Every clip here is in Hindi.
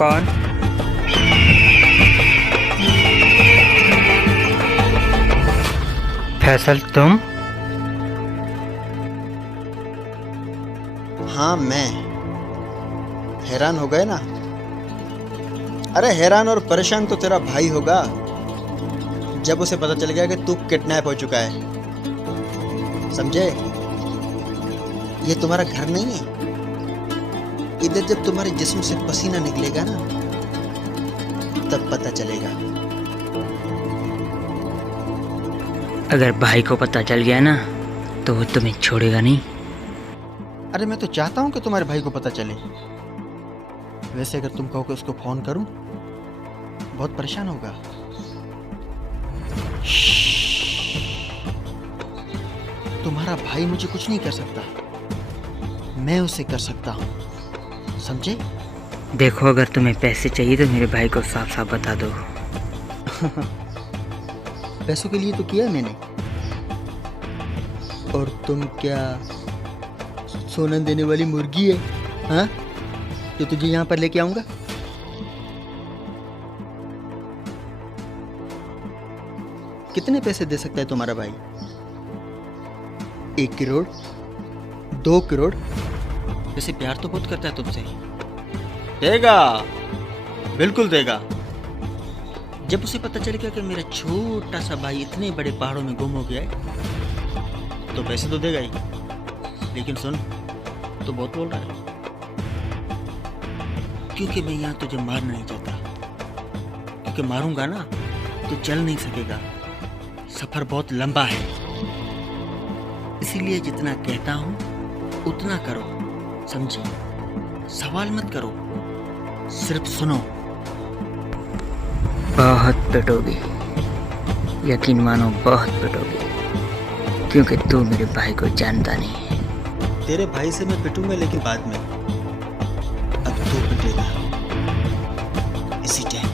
कौन? फैसल तुम? हाँ मैं। हैरान हो गए ना? अरे हैरान और परेशान तो तेरा भाई होगा जब उसे पता चल गया कि तू किडनैप हो चुका है। समझे? ये तुम्हारा घर नहीं है। इधर जब तुम्हारे जिस्म से पसीना निकलेगा ना तब पता चलेगा। अगर भाई को पता चल गया ना तो वो तुम्हें छोड़ेगा नहीं। अरे मैं तो चाहता हूँ कि तुम्हारे भाई को पता चले। वैसे अगर तुम कहो कि उसको फोन करूं बहुत परेशान होगा। तुम्हारा भाई मुझे कुछ नहीं कर सकता, मैं उसे कर सकता हूँ। समझे? देखो, अगर तुम्हें पैसे चाहिए तो मेरे भाई को साफ साफ बता दो। पैसों के लिए तो किया है मैंने। और तुम क्या सोना देने वाली मुर्गी है? हाँ, जो तुझे यहाँ पर लेके आऊंगा? कितने पैसे दे सकता है तुम्हारा भाई? 1 करोड़, 2 करोड़? वैसे प्यार तो बहुत करता है तुमसे। देगा, बिल्कुल देगा। जब उसे पता चल गया कि मेरा छोटा सा भाई इतने बड़े पहाड़ों में गुम हो गया है तो पैसे तो देगा ही। लेकिन सुन, तो बहुत बोल रहा है क्योंकि मैं यहाँ तुझे मारना नहीं चाहता, क्योंकि मारूंगा ना तो चल नहीं सकेगा। सफर बहुत लंबा है, इसीलिए जितना कहता हूँ उतना करो। समझे? सवाल मत करो, सिर्फ सुनो। बहुत पिटोगी, यकीन मानो बहुत पिटोगी, क्योंकि तू मेरे भाई को जानता नहीं है। तेरे भाई से मैं पिटूंगा लेकिन बाद में। अब तू पिटेगा इसी टाइम।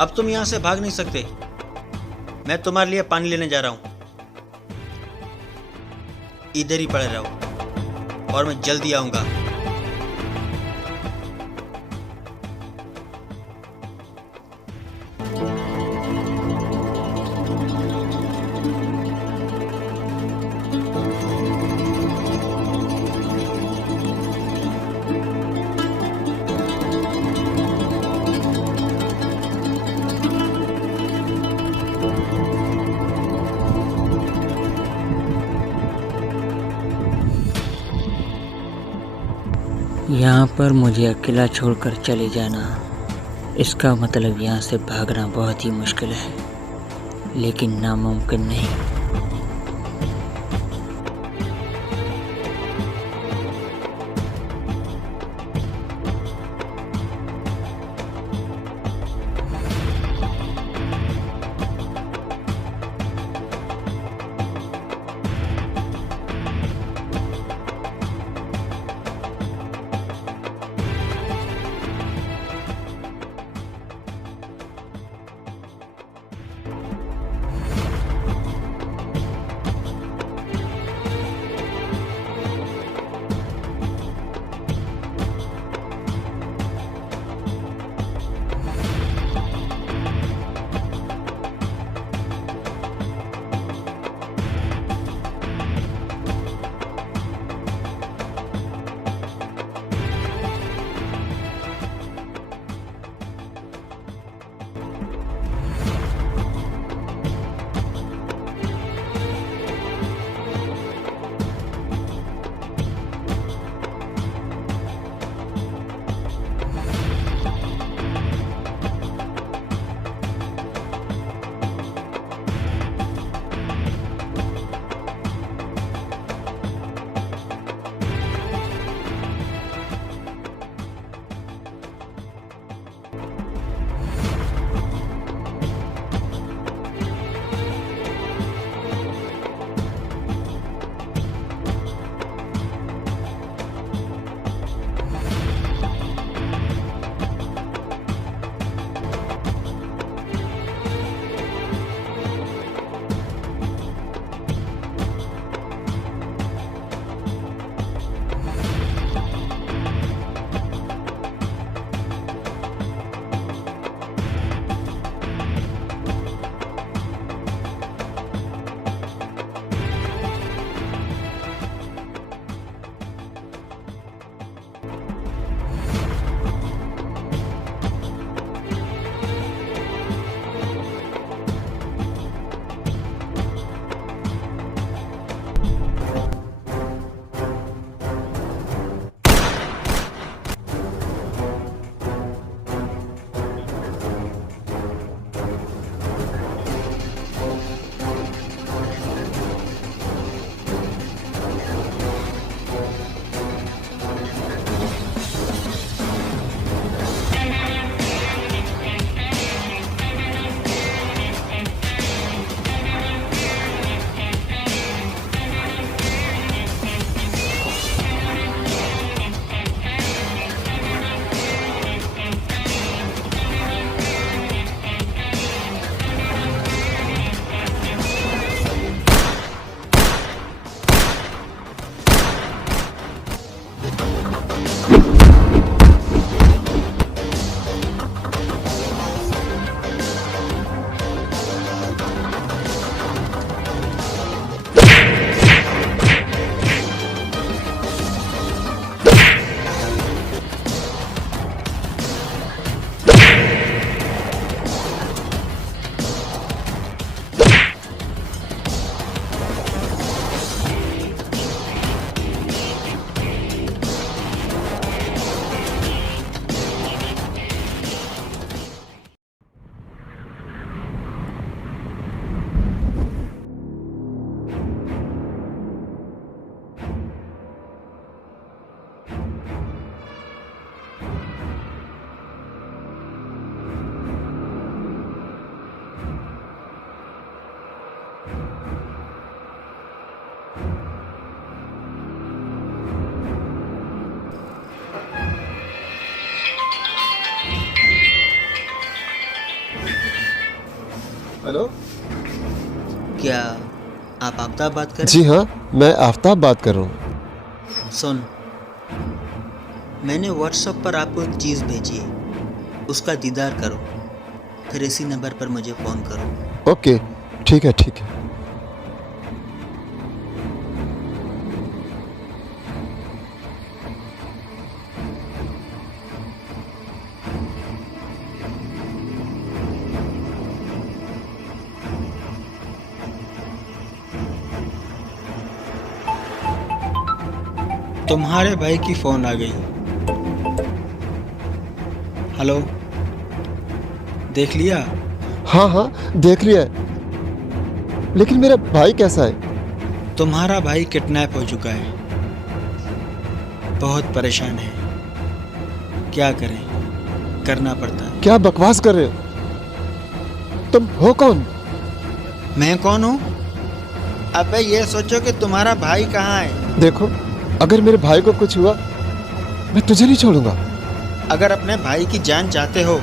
अब तुम यहां से भाग नहीं सकते। मैं तुम्हारे लिए पानी लेने जा रहा हूं। इधर ही पड़े रहो और मैं जल्दी आऊंगा। यहाँ पर मुझे अकेला छोड़कर चले जाना, इसका मतलब यहाँ से भागना बहुत ही मुश्किल है, लेकिन नामुमकिन नहीं। हेलो, क्या आप आफ्ताब बात कर रहे जी हाँ, मैं आफ्ताब बात कर रहा हूँ। हैं? सुन, मैंने व्हाट्सएप पर आपको एक चीज़ भेजी है, उसका दीदार करो, फिर इसी नंबर पर मुझे फ़ोन करो। ओके, ठीक है ठीक है। तुम्हारे भाई की फ़ोन आ गई। हेलो, देख लिया? हाँ हाँ, देख लिया है। लेकिन मेरा भाई कैसा है? तुम्हारा भाई किडनैप हो चुका है, बहुत परेशान है। क्या करें, करना पड़ता है। क्या बकवास कर रहे हो? तुम हो कौन? मैं कौन हूँ? अबे ये सोचो कि तुम्हारा भाई कहाँ है। देखो, अगर मेरे भाई को कुछ हुआ, मैं तुझे नहीं छोड़ूंगा। अगर अपने भाई की जान चाहते हो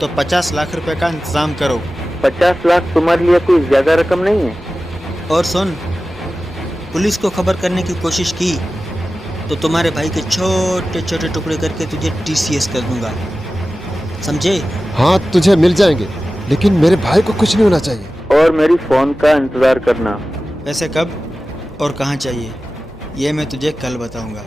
तो 50 लाख रुपए का इंतजाम करो। 50 लाख तुम्हारे लिए कोई ज्यादा रकम नहीं है। और सुन, पुलिस को खबर करने की कोशिश की तो तुम्हारे भाई के छोटे छोटे टुकड़े करके तुझे TCS कर दूंगा, समझे? हाँ, तुझे मिल जाएंगे, लेकिन मेरे भाई को कुछ नहीं होना चाहिए। और मेरी फोन का इंतजार करना। पैसे कब और कहाँ चाहिए ये मैं तुझे कल बताऊंगा।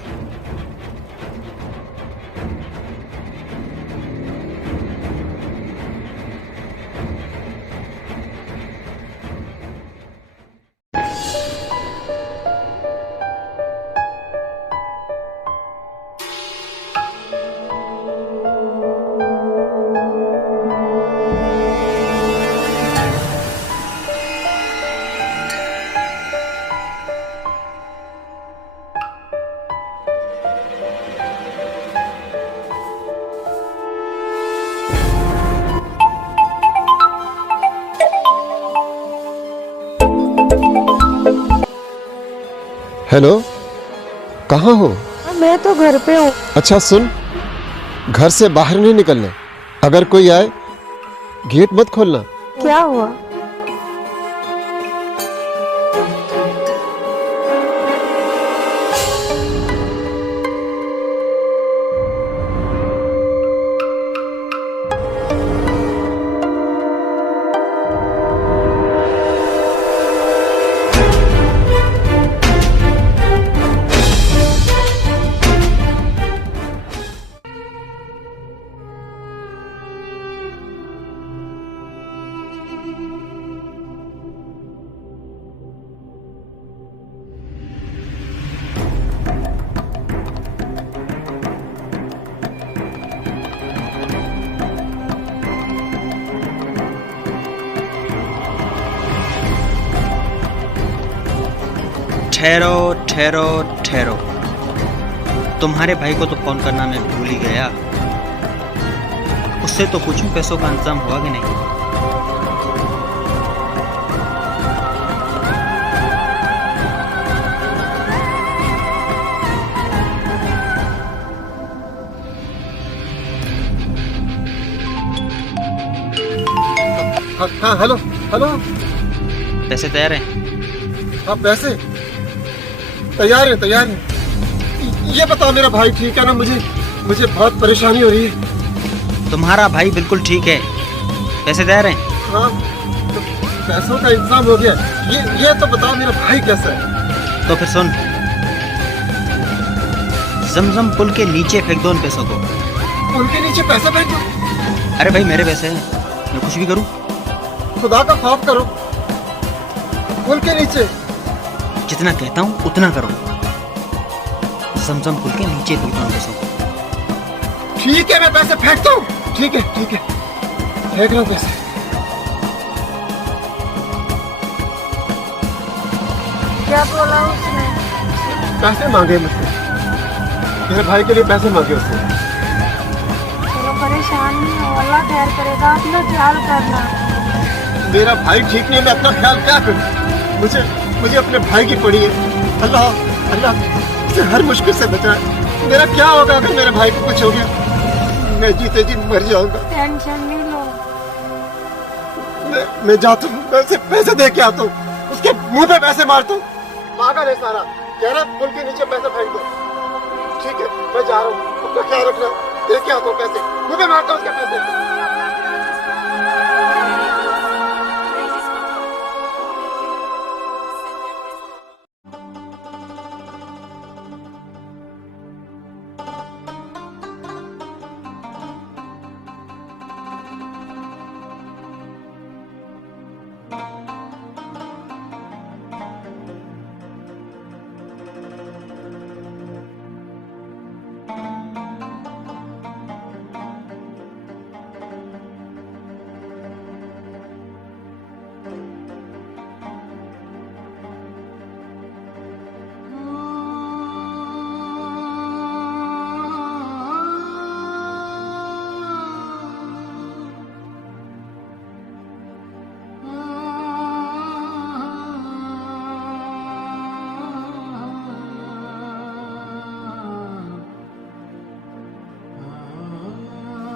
हेलो, कहाँ हो? मैं तो घर पे हूँ। अच्छा सुन, घर से बाहर नहीं निकलना। अगर कोई आए, गेट मत खोलना। क्या हुआ? ठहरो ठहरो ठहरो, तुम्हारे भाई को तो फोन करना मैं भूल ही गया। उससे तो पूछूं पैसों का इंतजाम हुआ कि नहीं। हाँ, हेलो हेलो। पैसे तैयार हैं? आप पैसे तैयार है। ये बताओ, मेरा भाई ठीक है ना? मुझे बहुत परेशानी हो रही है। तुम्हारा भाई बिल्कुल ठीक है। पैसे तैयार हैं? हाँ, तो पैसों का इंतजाम हो गया। ये तो बताओ, मेरा भाई कैसा है? तो फिर सुन, जमजम पुल के नीचे फेंक दो उन पैसों को। उनके नीचे पैसे फेंक दो? अरे भाई, मेरे पैसे हैं, मैं कुछ भी करूं। खुदा का खौफ करो। उनके नीचे जितना कहता हूं उतना करो। जमजम पुल के नीचे फेंक दो उन पैसों को। ठीक है, मैं पैसे फेंकता हूँ। ठीक है फेंक रहा हूँ पैसे। क्या बोला उसने? पैसे मांगे मुझसे, मेरे भाई के लिए पैसे मांगे उसने। चलो परेशान नहीं हो, अल्लाह खैर करेगा, अपना ख्याल करना। मेरा भाई ठीक नहीं है, मैं अपना ख्याल क्या करूं? मुझे अपने भाई की पड़ी है। अल्लाह मुझसे हर मुश्किल से बचाया। मेरा क्या होगा अगर मेरे भाई को कुछ हो गया? मैं जीते जी मर जाऊंगा। टेंशन नहीं लो। मैं जाता हूँ, मैं उसे पैसे दे के आता हूँ, उसके मुंह पे पैसे मारता हूँ। पागल है सारा, कह रहा पुल के नीचे पैसे फेंक दो। ठीक है, मैं जा रहा हूँ, अपना ख्याल रखना। दे के आता हूँ पैसे, मुंह पे मारता हूँ उसके पैसे।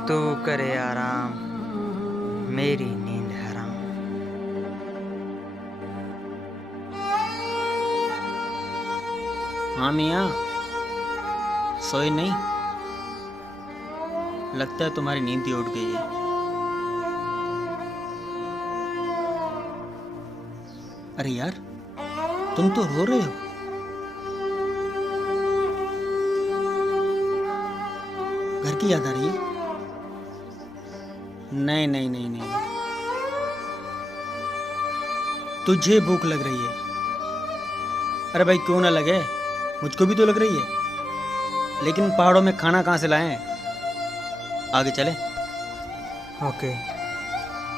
तू करे आराम, मेरी नींद हराम। हाँ मियाँ, सोए नहीं? लगता है तुम्हारी नींद ही उड़ गई है। अरे यार, तुम तो रो रहे हो। घर की याद आ रही है? नहीं नहीं नहीं नहीं, तुझे भूख लग रही है। अरे भाई क्यों ना लगे, मुझको भी तो लग रही है। लेकिन पहाड़ों में खाना कहाँ से लाएं? आगे चले? ओके,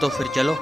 तो फिर चलो।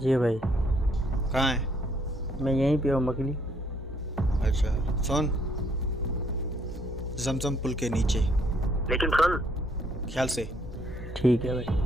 जी भाई। कहाँ है? मैं यहीं पे हूँ मकली। अच्छा सुन, जमजम पुल के नीचे, लेकिन सुन, ख्याल से। ठीक है भाई।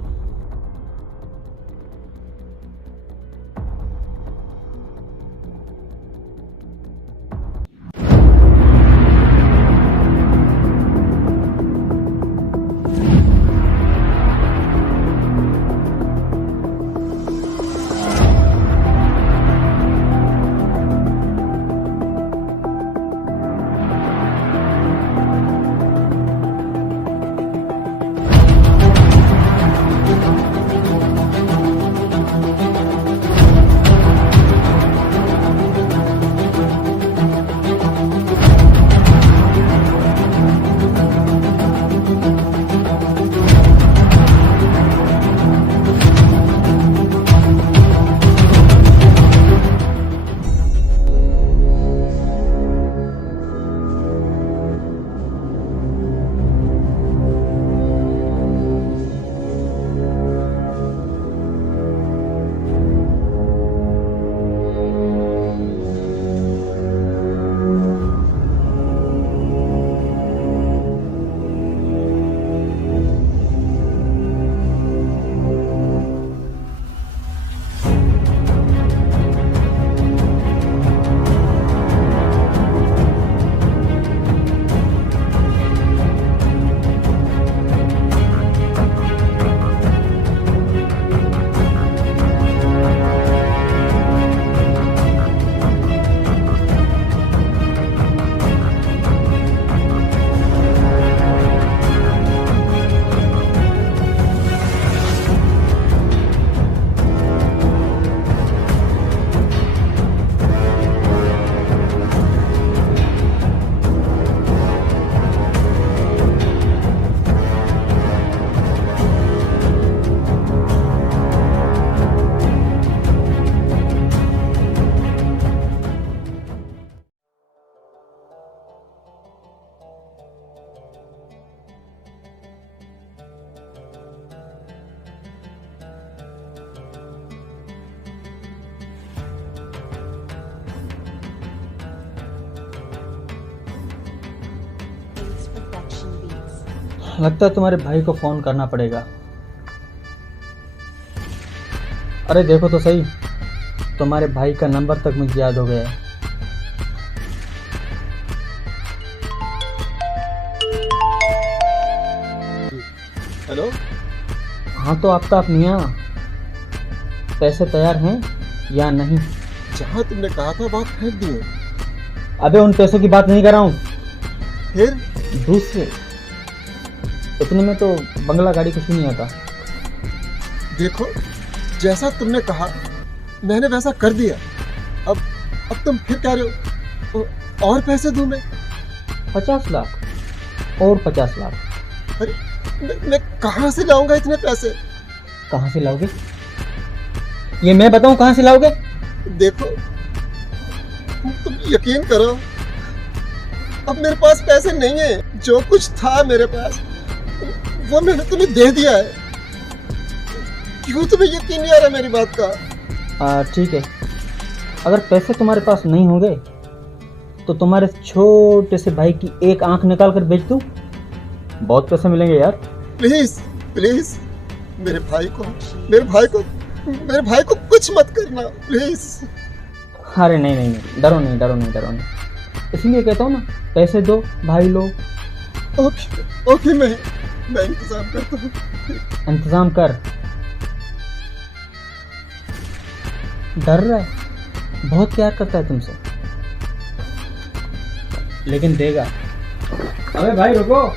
लगता है तुम्हारे भाई को फ़ोन करना पड़ेगा। अरे देखो तो सही, तुम्हारे भाई का नंबर तक मुझे याद हो गया है। हेलो। हाँ तो आफ्ताब मियाँ, पैसे तैयार हैं या नहीं? जहाँ तुमने कहा था बात फेंक दिए। अबे उन पैसों की बात नहीं कर रहा हूँ, फिर दूसरे। इतने में तो बंगला गाड़ी कुछ भी नहीं आता। देखो, जैसा तुमने कहा मैंने वैसा कर दिया। अब तुम फिर कह रहे हो और पैसे दूं मैं? 50 लाख और 50 लाख। अरे मैं कहाँ से लाऊंगा इतने पैसे? कहाँ से लाओगे? ये मैं बताऊं कहाँ से लाओगे? देखो, तुम यकीन करो, अब मेरे पास पैसे नहीं है। जो कुछ था मेरे पास वो मैंने तुम्हें दे दिया है। क्यों तुम्हें यकीन नहीं आ रहा मेरी बात का? ठीक है, अगर पैसे तुम्हारे पास नहीं होंगे तो तुम्हारे छोटे से भाई की एक आंख निकाल कर बेच दूं, बहुत पैसे मिलेंगे यार। प्लीज प्लीज मेरे भाई को कुछ मत करना प्लीज। अरे नहीं नहीं नहीं, डरो नहीं डरो नहीं डरो नहीं, इसलिए कहता हूँ ना, पैसे दो भाई लोग। ओके मैं इंतजाम करता हूँ। इंतजाम कर। डर रहा है, बहुत प्यार करता है तुमसे, लेकिन देगा। अबे भाई रुको।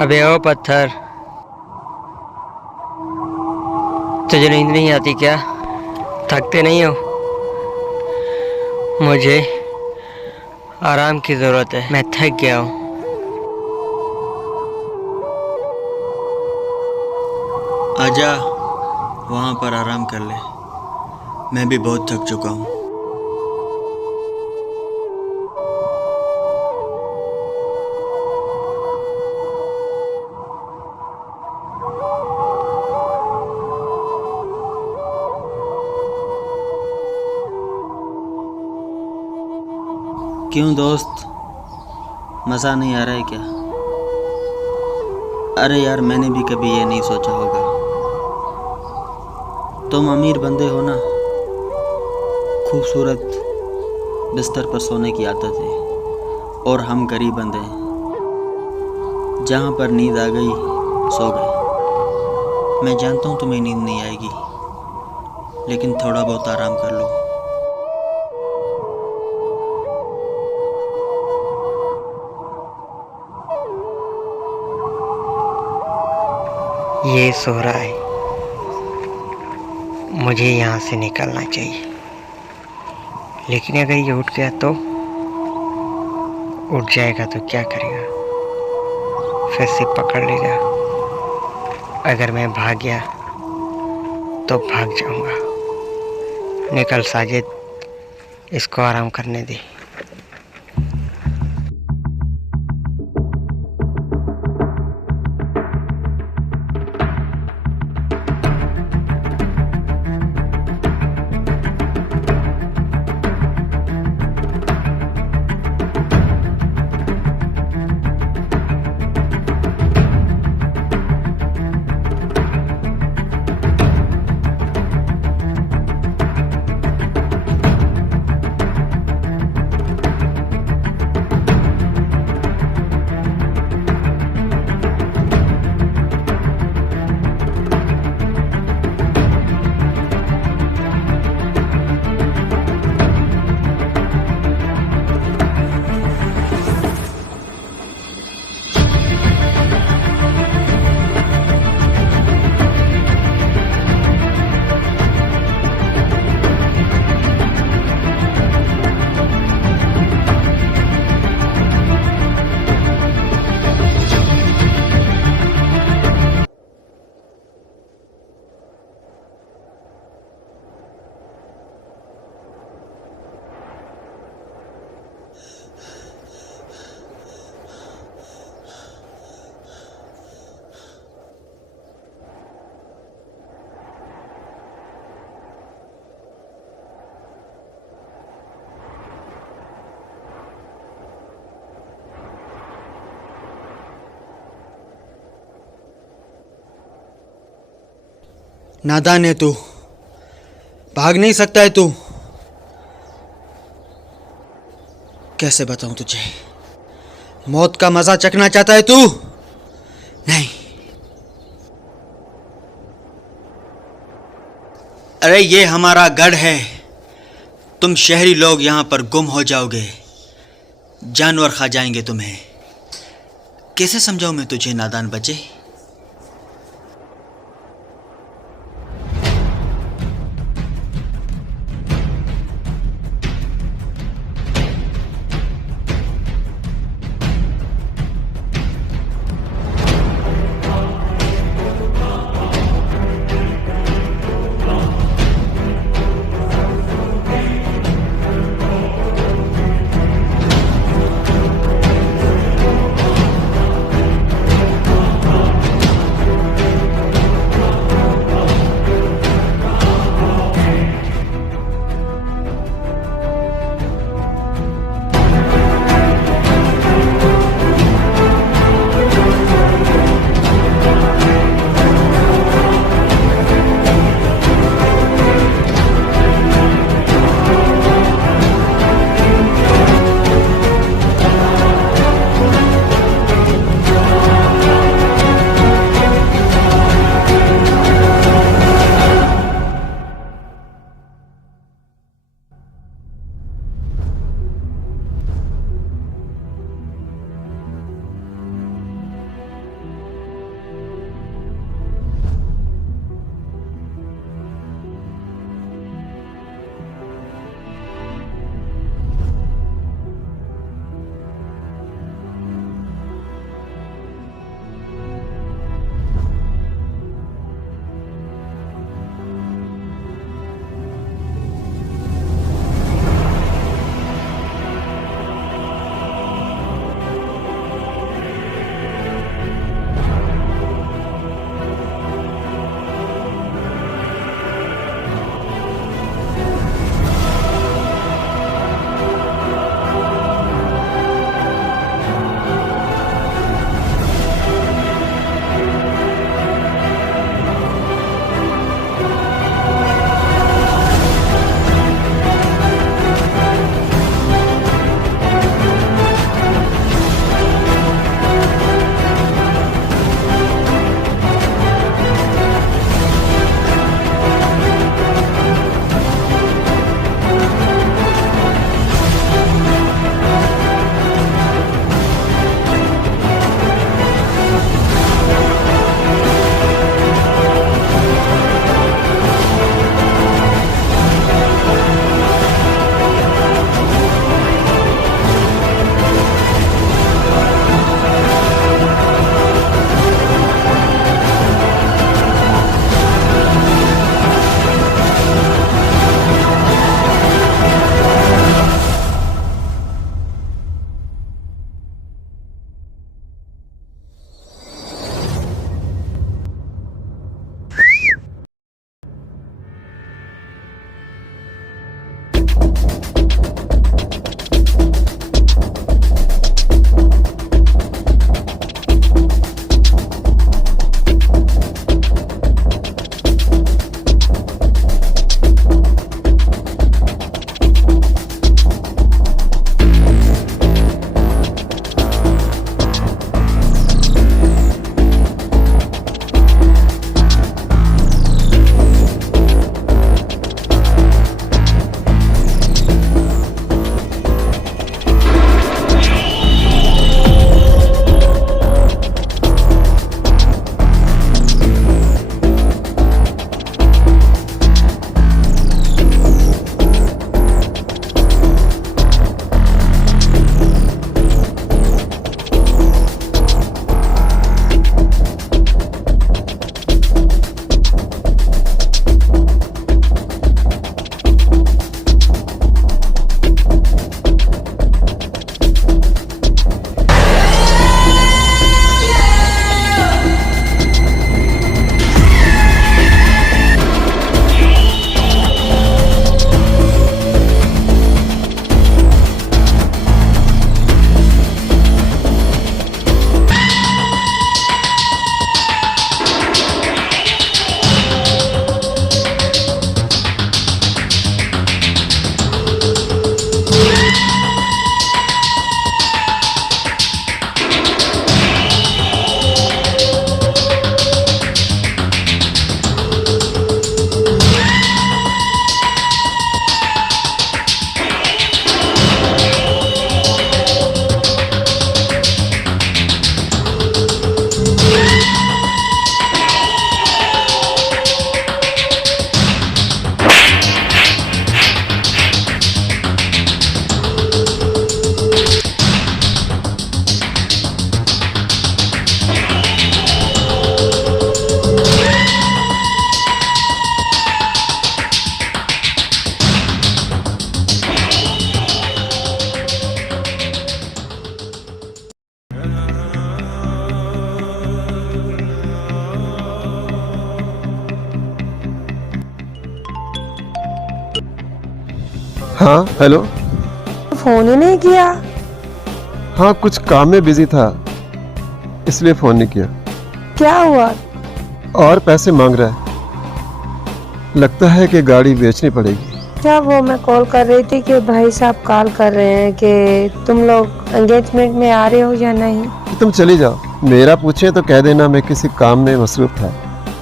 अबे ओ पत्थर, तुझे नींद नहीं आती क्या? थकते नहीं हो? मुझे आराम की ज़रूरत है, मैं थक गया हूँ। आजा, वहाँ पर आराम कर ले, मैं भी बहुत थक चुका हूँ। क्यों दोस्त, मज़ा नहीं आ रहा है क्या? अरे यार, मैंने भी कभी ये नहीं सोचा होगा। तुम अमीर बंदे हो ना, खूबसूरत बिस्तर पर सोने की आदत है, और हम गरीब बंदे हैं, जहाँ पर नींद आ गई सो गए। मैं जानता हूँ तुम्हें नींद नहीं आएगी, लेकिन थोड़ा बहुत आराम कर लो। ये सो रहा है, मुझे यहाँ से निकलना चाहिए, लेकिन अगर ये उठ गया तो? उठ जाएगा तो क्या करेगा? फिर से पकड़ लेगा। अगर मैं भाग गया तो भाग जाऊंगा। निकल साजिद, इसको आराम करने दे। नादान है तू, भाग नहीं सकता है तू। कैसे बताऊं तुझे, मौत का मजा चखना चाहता है तू? नहीं। अरे ये हमारा गढ़ है, तुम शहरी लोग यहां पर गुम हो जाओगे, जानवर खा जाएंगे तुम्हें। कैसे समझाऊं मैं तुझे नादान बच्चे? हाँ हेलो। फोन ही नहीं किया। हाँ कुछ काम में बिजी था इसलिए फोन नहीं किया। क्या हुआ? और पैसे मांग रहा है, लगता है कि गाड़ी बेचनी पड़ेगी। क्या वो मैं कॉल कर रही थी कि भाई साहब कॉल कर रहे हैं कि तुम लोग एंगेजमेंट में आ रहे हो या नहीं। तुम चली जाओ, मेरा पूछे तो कह देना मैं किसी काम में मसरूफ था।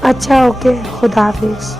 अच्छा ओके, खुदा हाफिज।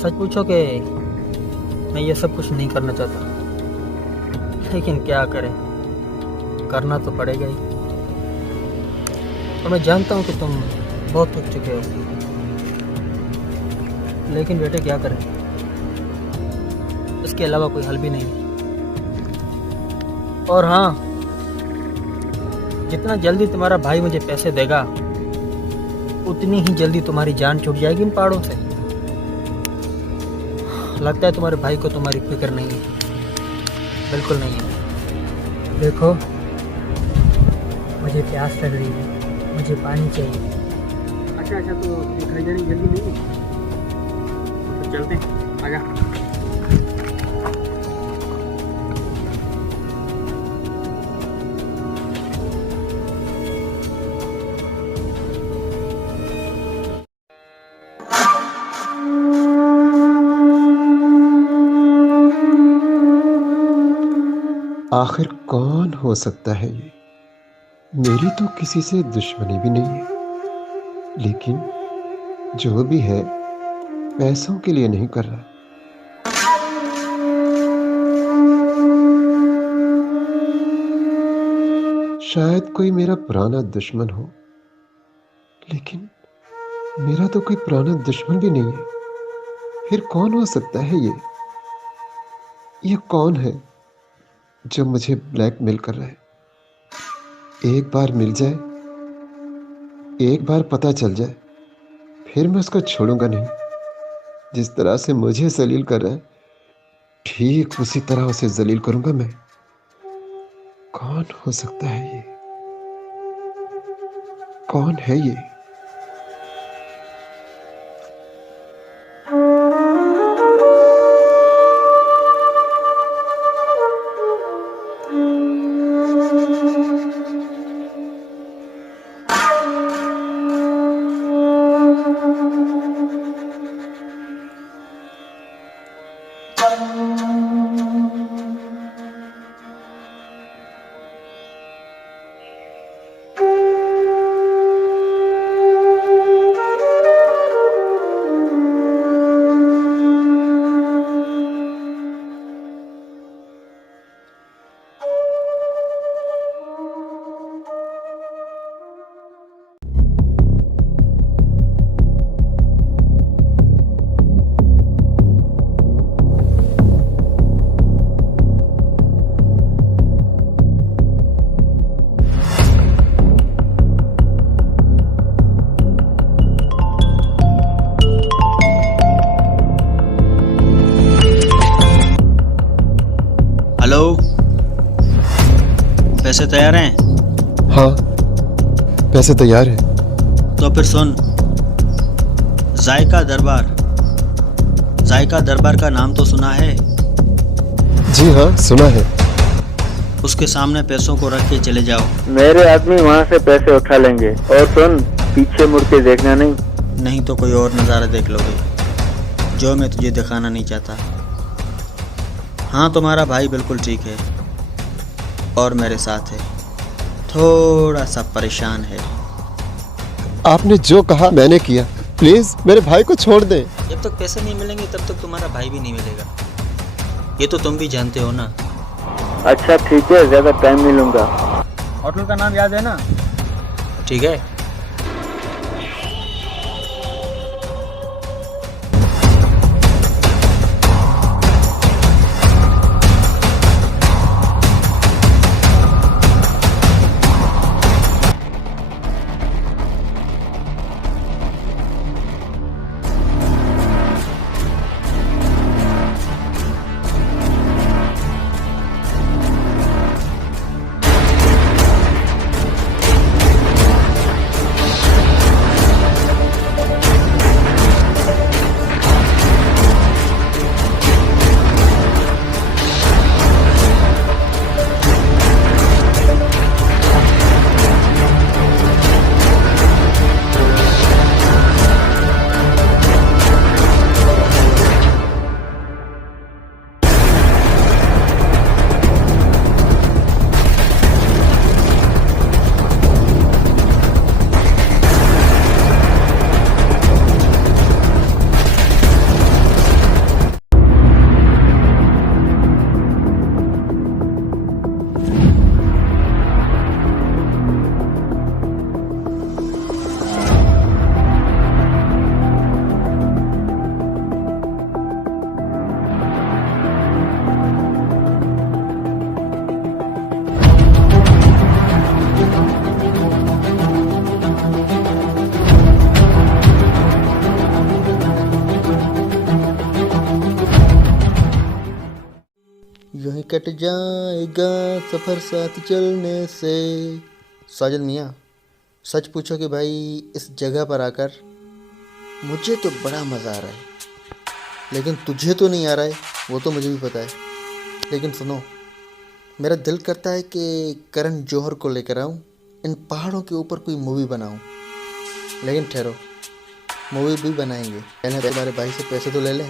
सच पूछो कि मैं ये सब कुछ नहीं करना चाहता, लेकिन क्या करें, करना तो पड़ेगा ही। और मैं जानता हूँ कि तुम बहुत थक चुके हो, लेकिन बेटे क्या करें, इसके अलावा कोई हल भी नहीं। और हाँ, जितना जल्दी तुम्हारा भाई मुझे पैसे देगा उतनी ही जल्दी तुम्हारी जान छूट जाएगी इन पहाड़ों से। लगता है तुम्हारे भाई को तुम्हारी फिक्र नहीं है, बिल्कुल नहीं है। देखो, मुझे प्यास लग रही है, मुझे पानी चाहिए। अच्छा तो दिखाई देने जल्दी नहीं है, तो चलते हैं, आजा। आखिर कौन हो सकता है ये? मेरी तो किसी से दुश्मनी भी नहीं है, लेकिन जो भी है पैसों के लिए नहीं कर रहा। शायद कोई मेरा पुराना दुश्मन हो, लेकिन मेरा तो कोई पुराना दुश्मन भी नहीं है। फिर कौन हो सकता है ये? ये कौन है जो मुझे ब्लैकमेल कर रहा है? एक बार मिल जाए, एक बार पता चल जाए, फिर मैं उसको छोड़ूंगा नहीं। जिस तरह से मुझे जलील कर रहा है, ठीक उसी तरह उसे जलील करूंगा मैं। कौन हो सकता है ये? कौन है ये? हेलो, पैसे तैयार हैं? हाँ, पैसे तैयार हैं। तो फिर सुन, जायका दरबार, जायका दरबार का नाम तो सुना है? जी हाँ, सुना है। उसके सामने पैसों को रख के चले जाओ। मेरे आदमी वहाँ से पैसे उठा लेंगे। और सुन, पीछे मुड़ के देखना नहीं। नहीं तो कोई और नज़ारा देख लोगे जो मैं तुझे दिखाना नहीं चाहता। हाँ, तुम्हारा भाई बिल्कुल ठीक है, और मेरे साथ है, थोड़ा सा परेशान है। आपने जो कहा मैंने किया, प्लीज मेरे भाई को छोड़ दे। जब तक पैसे नहीं मिलेंगे तब तक तुम्हारा भाई भी नहीं मिलेगा, ये तो तुम भी जानते हो ना। अच्छा ठीक है, ज्यादा टाइम नहीं लूंगा। होटल का नाम याद है ना? ठीक है। यूं ही कट जाएगा सफ़र साथ चलने से। साजिद मियाँ, सच पूछो कि भाई इस जगह पर आकर मुझे तो बड़ा मज़ा आ रहा है, लेकिन तुझे तो नहीं आ रहा है, वो तो मुझे भी पता है। लेकिन सुनो, मेरा दिल करता है कि करण जौहर को लेकर आऊँ, इन पहाड़ों के ऊपर कोई मूवी बनाऊँ। लेकिन ठहरो, मूवी भी बनाएंगे, पहले तुम्हारे भाई से पैसे तो ले लें।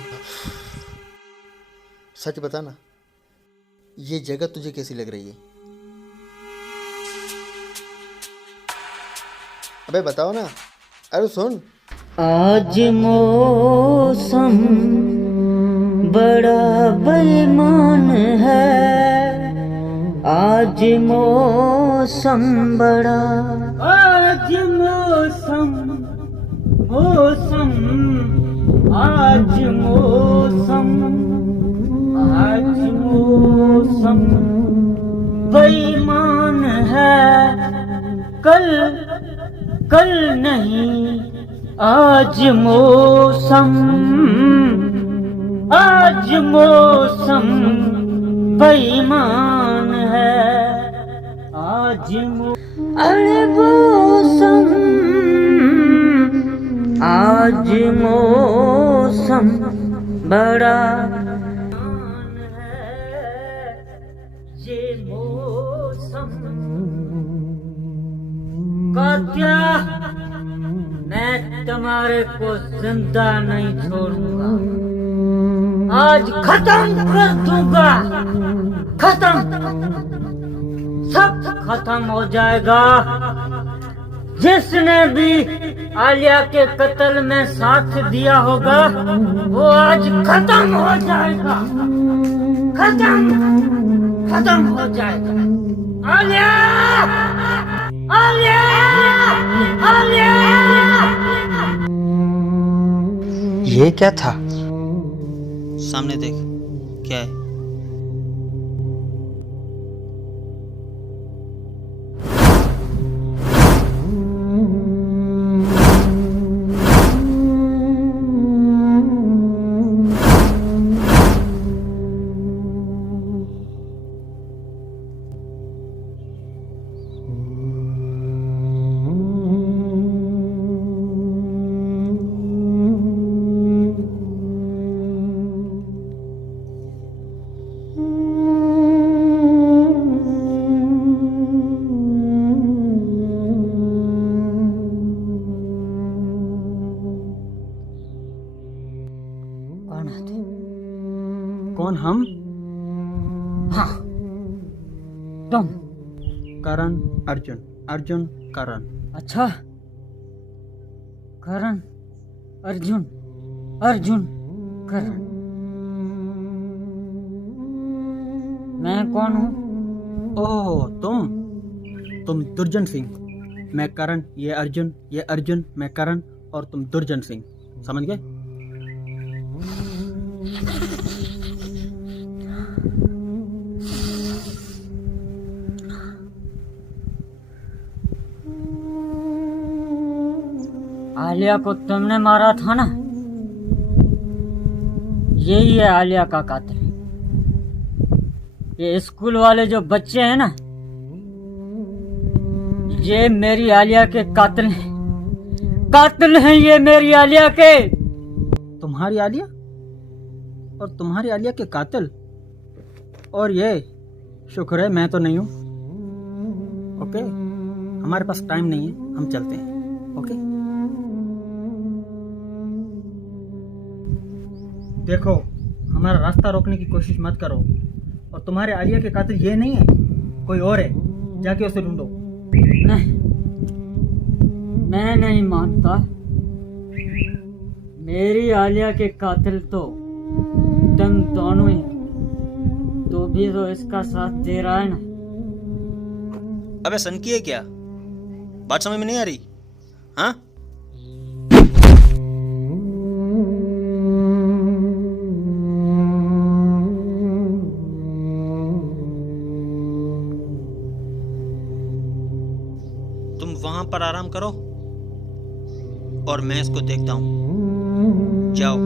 सच बता ना, ये जगह तुझे कैसी लग रही है? अबे बताओ ना। अरे सुन, आज मौसम बड़ा बेईमान है, आज मौसम बड़ा, आज मौसम मौसम, आज मौसम, आज मौसम बेईमान है, कल कल नहीं, आज मौसम, आज मौसम बेईमान है, आज अरे मौसम, आज मौसम बड़ा ये मौसम का क्या, मैं तुम्हारे को जिंदा नहीं छोड़ूंगा, आज खत्म कर दूंगा, खत्म, सब खत्म हो जाएगा। जिसने भी आलिया के कत्ल में साथ दिया होगा वो आज खत्म हो जाएगा, खत्म, खत्म हो जाएगा। आलिया, आलिया, आलिया। ये क्या था? सामने देख, क्या है? कौन हम? हाँ, तुम? करण अर्जुन, अर्जुन करण। अच्छा, करण अर्जुन, अर्जुन करण। मैं कौन हूँ? ओह तुम दुर्जन सिंह। मैं करण, ये अर्जुन, मैं करण और तुम दुर्जन सिंह। समझ गए? आलिया को तुमने मारा था ना? यही है आलिया का कातिल। ये स्कूल वाले जो बच्चे हैं ना, ये मेरी आलिया के कातिल हैं। कातिल हैं ये मेरी आलिया के। तुम्हारी आलिया और तुम्हारी आलिया के कातिल? और ये शुक्र है मैं तो नहीं हूं। ओके, हमारे पास टाइम नहीं है, हम चलते हैं। ओके, देखो, हमारा रास्ता रोकने की कोशिश मत करो। और तुम्हारे आलिया के कातिल ये नहीं है, कोई और है। जाके उसे ढूंढो। नहीं, मैं नहीं मानता। मेरी आलिया के कातिल तो तुम दोनों ही हो। तो भी तो इसका साथ दे रहा है ना। अबे सनकी है क्या? बात समझ में नहीं आ रही? हाँ, तुम वहां पर आराम करो और मैं इसको देखता हूं। जाओ।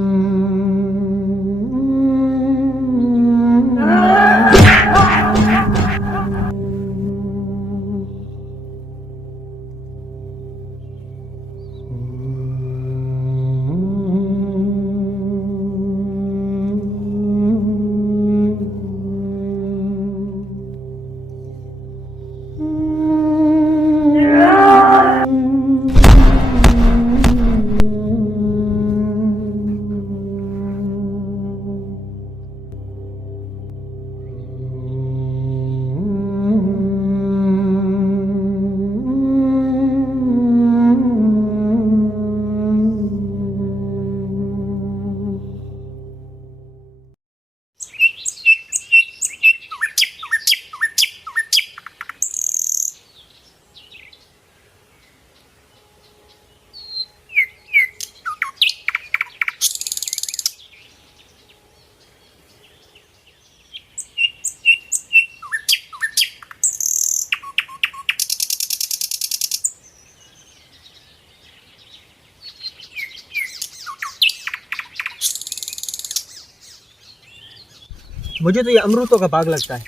मुझे तो ये अमरूदों का बाग लगता है।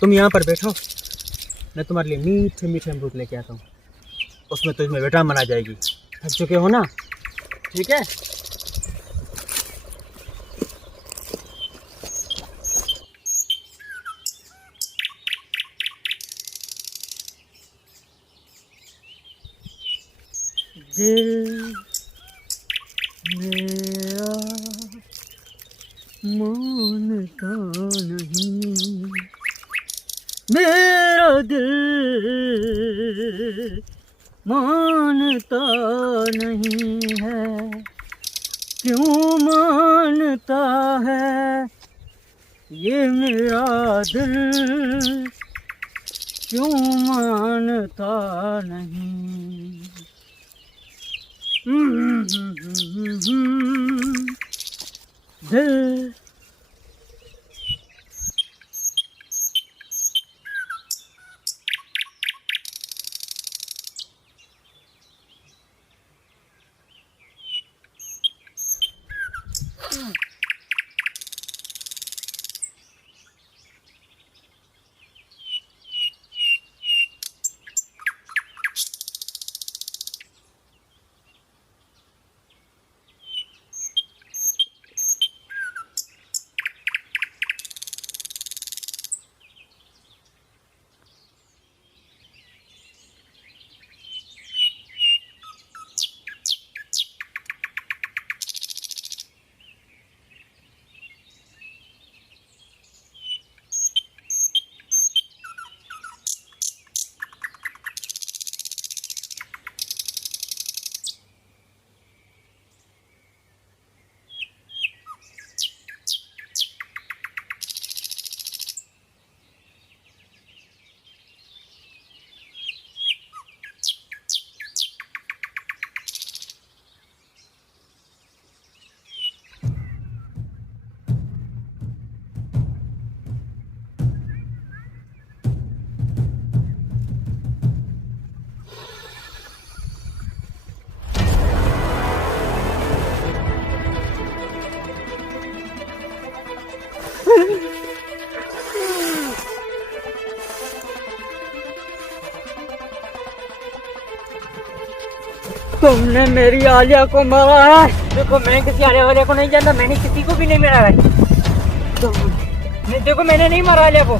तुम यहाँ पर बैठो, मैं तुम्हारे लिए मीठे मीठे अमरूद लेके आता हूँ। उसमें तो इसमें विटामिन आ जाएगी। थक चुके हो ना? ठीक है। दिल मेरा मानता नहीं, मेरा दिल मानता नहीं है। क्यों मानता है ये मेरा दिल? क्यों मानता नहीं? दिल तुमने मेरी आलिया को मारा है। देखो मैं किसी आलिया वाले को नहीं जानता, मैंने किसी को भी नहीं मारा है। देखो मैंने नहीं मारा आलिया को।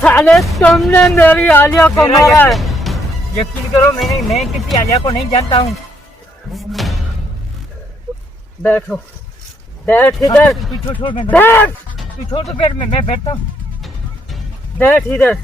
साले तुमने मेरी आलिया को मारा है। यकीन करो मैं किसी आलिया को नहीं जानता हूँ। बैठो, बैठ इधर। बैठ, तू छोड़ तो बैठ, मैं बैठता हूँ। बैठ इधर।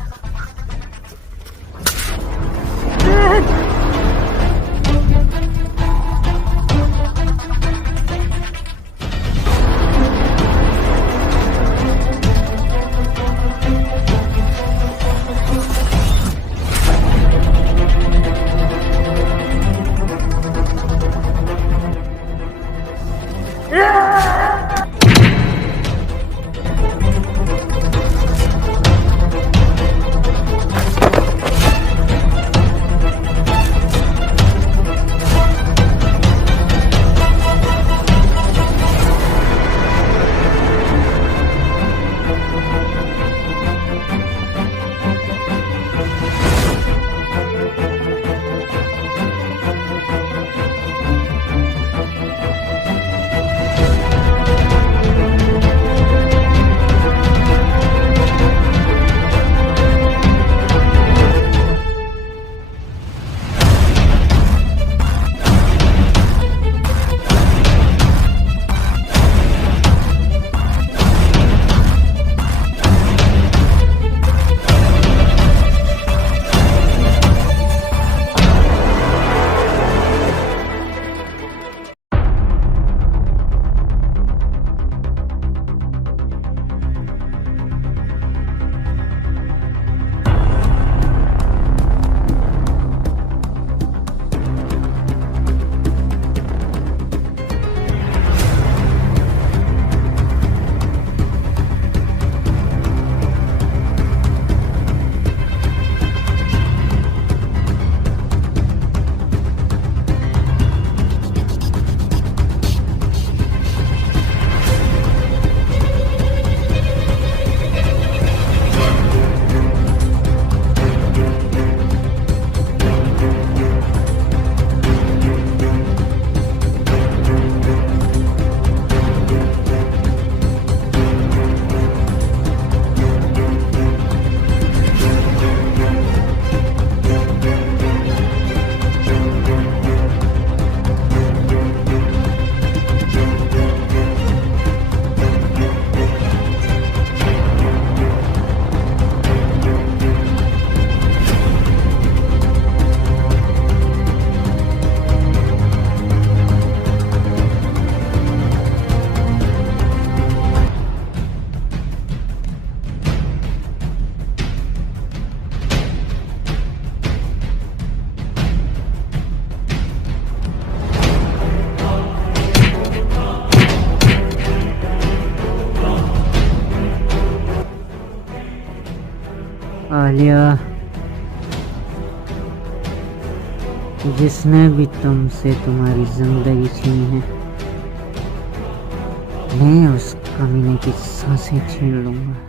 आलिया, जिसने भी तुमसे तुम्हारी जिंदगी छीनी है, मैं उस कमीने की सांसें छीन लूंगा।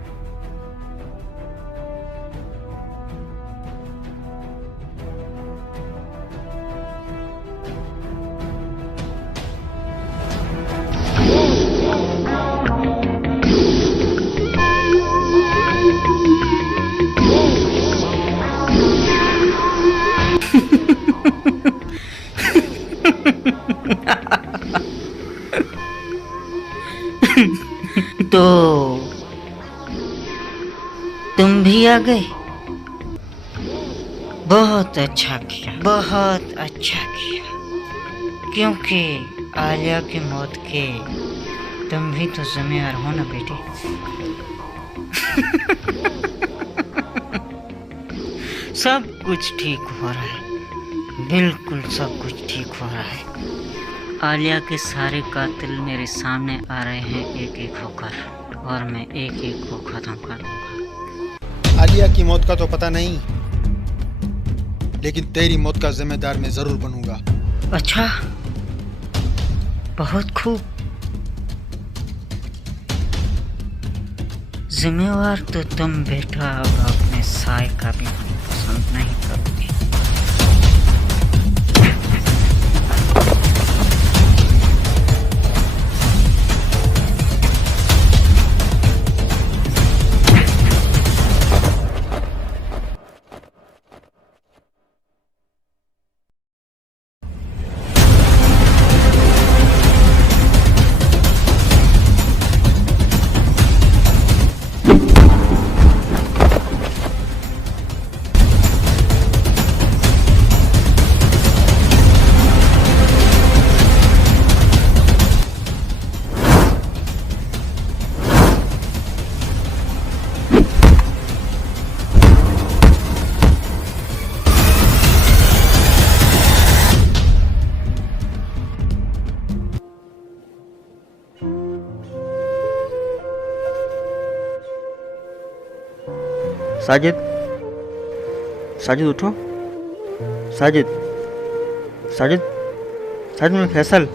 तो तुम भी आ गए। बहुत अच्छा किया, बहुत अच्छा किया, क्योंकि आलिया की मौत के तुम भी तो जिम्मेदार हो ना बेटी। सब कुछ ठीक हो रहा है, बिल्कुल सब कुछ ठीक हो रहा है। आलिया के सारे कातिल मेरे सामने आ रहे हैं एक एक होकर, और मैं एक एक को खत्म कर दूंगा। आलिया की मौत का तो पता नहीं, लेकिन तेरी मौत का जिम्मेदार मैं जरूर बनूंगा। अच्छा, बहुत खूब। जिम्मेवार तो तुम बेटा अब अपने साय का भी पसंद नहीं करोगे। साजिद, साजिद उठो। साजिद, साजिद, साजिद में फैसल।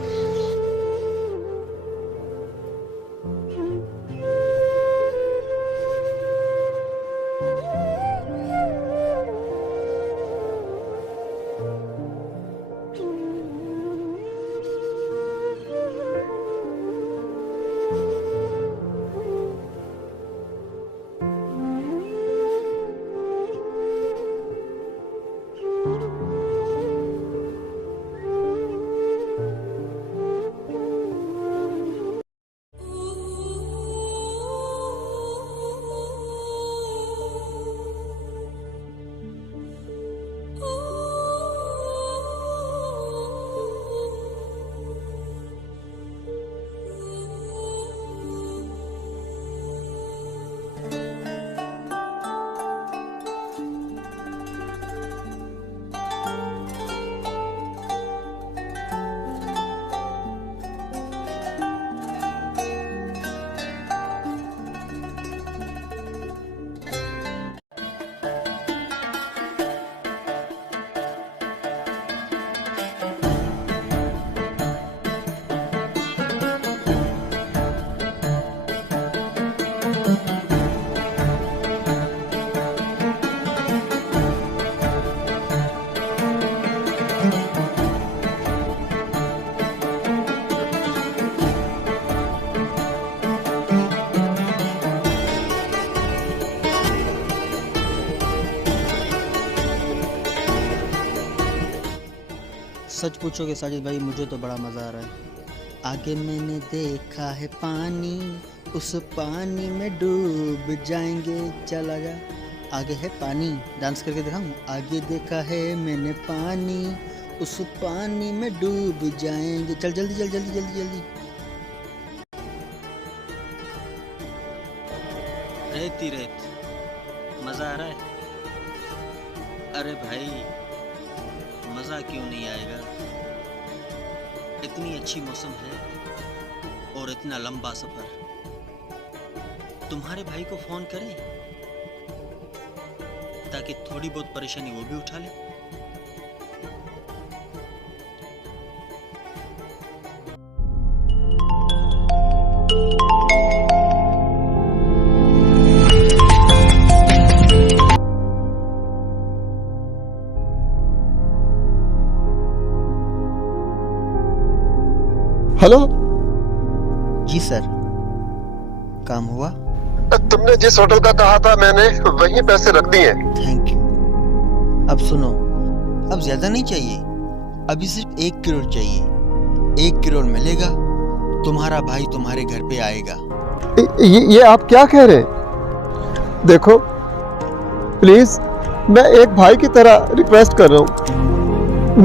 सच पूछोगे साजिद भाई, मुझे तो बड़ा मज़ा आ रहा है। आगे मैंने देखा है पानी, उस पानी में डूब जाएंगे, चला जा। आगे है पानी, डांस करके दिखाऊं। आगे देखा है मैंने पानी, उस पानी में डूब जाएंगे। चल जल्दी जल्दी जल्दी जल्दी जल्दी। रेत ही रेत, मज़ा आ रहा है। अरे भाई मज़ा क्यों नहीं आएगा? इतनी अच्छी मौसम है और इतना लंबा सफ़र। तुम्हारे भाई को फ़ोन करें ताकि थोड़ी बहुत परेशानी वो भी उठा ले। हेलो, जी सर, काम हुआ? तुमने जिस होटल का कहा था मैंने वहीं पैसे रख दिए। Thank you. अब सुनो, अब ज्यादा नहीं चाहिए, अभी सिर्फ 1 करोड़ चाहिए। 1 करोड़ मिलेगा, तुम्हारा भाई तुम्हारे घर पे आएगा। ये आप क्या कह रहे हैं? देखो प्लीज, मैं एक भाई की तरह रिक्वेस्ट कर रहा हूँ।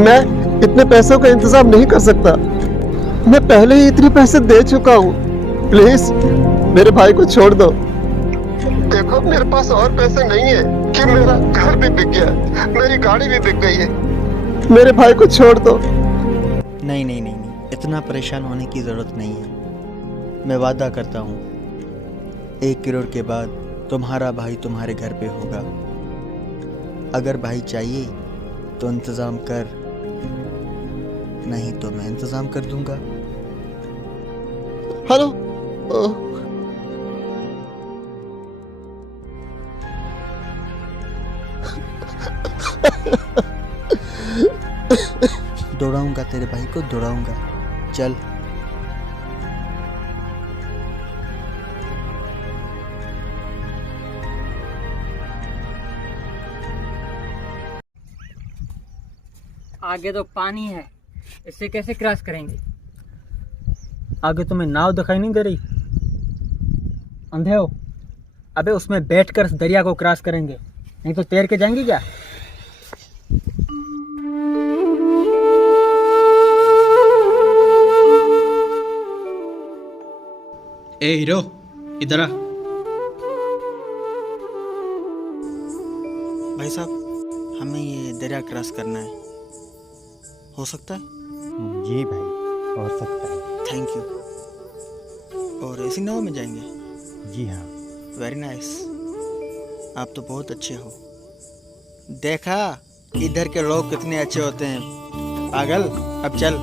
मैं इतने पैसों का इंतजाम नहीं कर सकता। मैं पहले ही इतने पैसे दे चुका हूँ। प्लीज मेरे भाई को छोड़ दो। देखो मेरे पास और पैसे नहीं है कि मेरा घर भी बिक गया, मेरी गाड़ी भी बिक गई है। मेरे भाई को छोड़ दो। नहीं नहीं नहीं नहीं, इतना परेशान होने की जरूरत नहीं है। मैं वादा करता हूँ 1 करोड़ के बाद तुम्हारा भाई तुम्हारे घर पे होगा। अगर भाई चाहिए तो इंतजाम कर, नहीं तो मैं इंतजाम कर दूंगा। हेलो, दौड़ाऊंगा तेरे भाई को, दौड़ाऊंगा। चल। आगे तो पानी है, इससे कैसे क्रॉस करेंगे? आगे तुम्हें नाव दिखाई नहीं दे रही? अंधे हो? अबे उसमें बैठकर दरिया को क्रॉस करेंगे, नहीं तो तैर के जाएंगे क्या? ए हीरो, इधर आ। भाई साहब, हमें ये दरिया क्रॉस करना है, हो सकता है? जी भाई, हो सकता है। Thank you. और इसी नाव में जाएंगे? जी हाँ। Very nice. आप तो बहुत अच्छे हो। देखा इधर के लोग कितने अच्छे होते हैं। पागल, अब चल।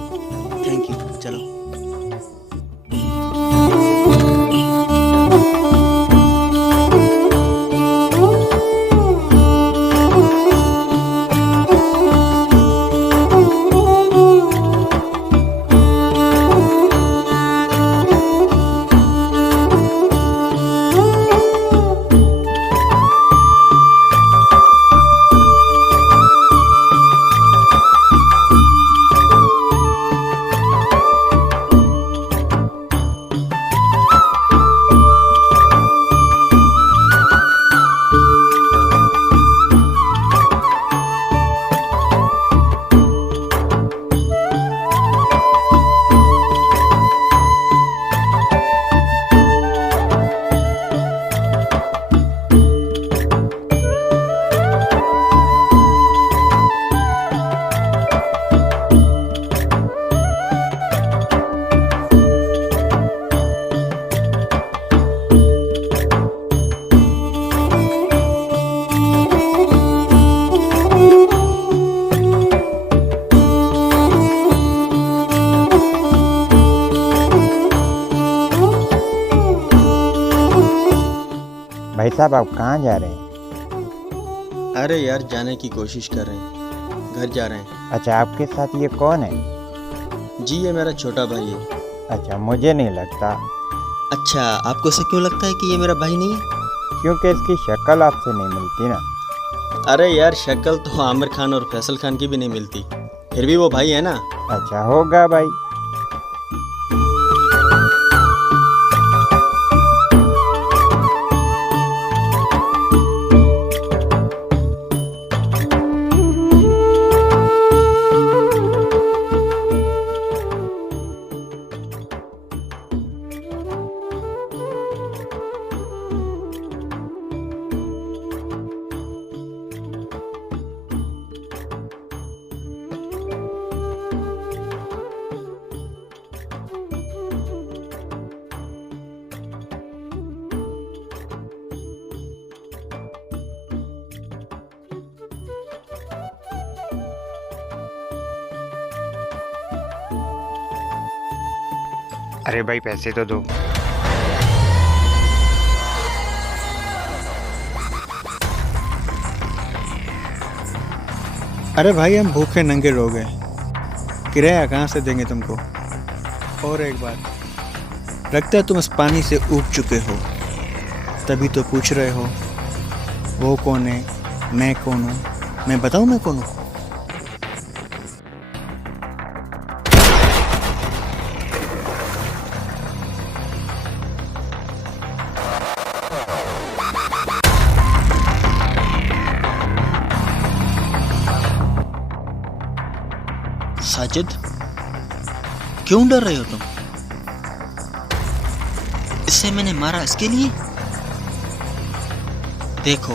थैंक यू, चलो। भाई साहब आप कहाँ जा रहे हैं? अरे यार, जाने की कोशिश कर रहे हैं, घर जा रहे हैं। अच्छा, आपके साथ ये कौन है? जी, ये मेरा छोटा भाई है। अच्छा, मुझे नहीं लगता। अच्छा, आपको ऐसा क्यों लगता है कि ये मेरा भाई नहीं है? क्योंकि इसकी शक्ल आपसे नहीं मिलती ना। अरे यार, शक्ल तो आमिर खान और फैसल खान की भी नहीं मिलती, फिर भी वो भाई है ना। अच्छा, होगा भाई। अरे भाई पैसे तो दो। अरे भाई, हम भूखे नंगे लोग हैं, किराया कहाँ से देंगे तुमको? और एक बात, लगता है तुम इस पानी से ऊब चुके हो, तभी तो पूछ रहे हो वो कौन है, मैं कौन हूँ। मैं बताऊँ मैं कौन हूँ? साजिद, क्यों डर रहे हो तुम? इससे मैंने मारा इसके लिए? देखो,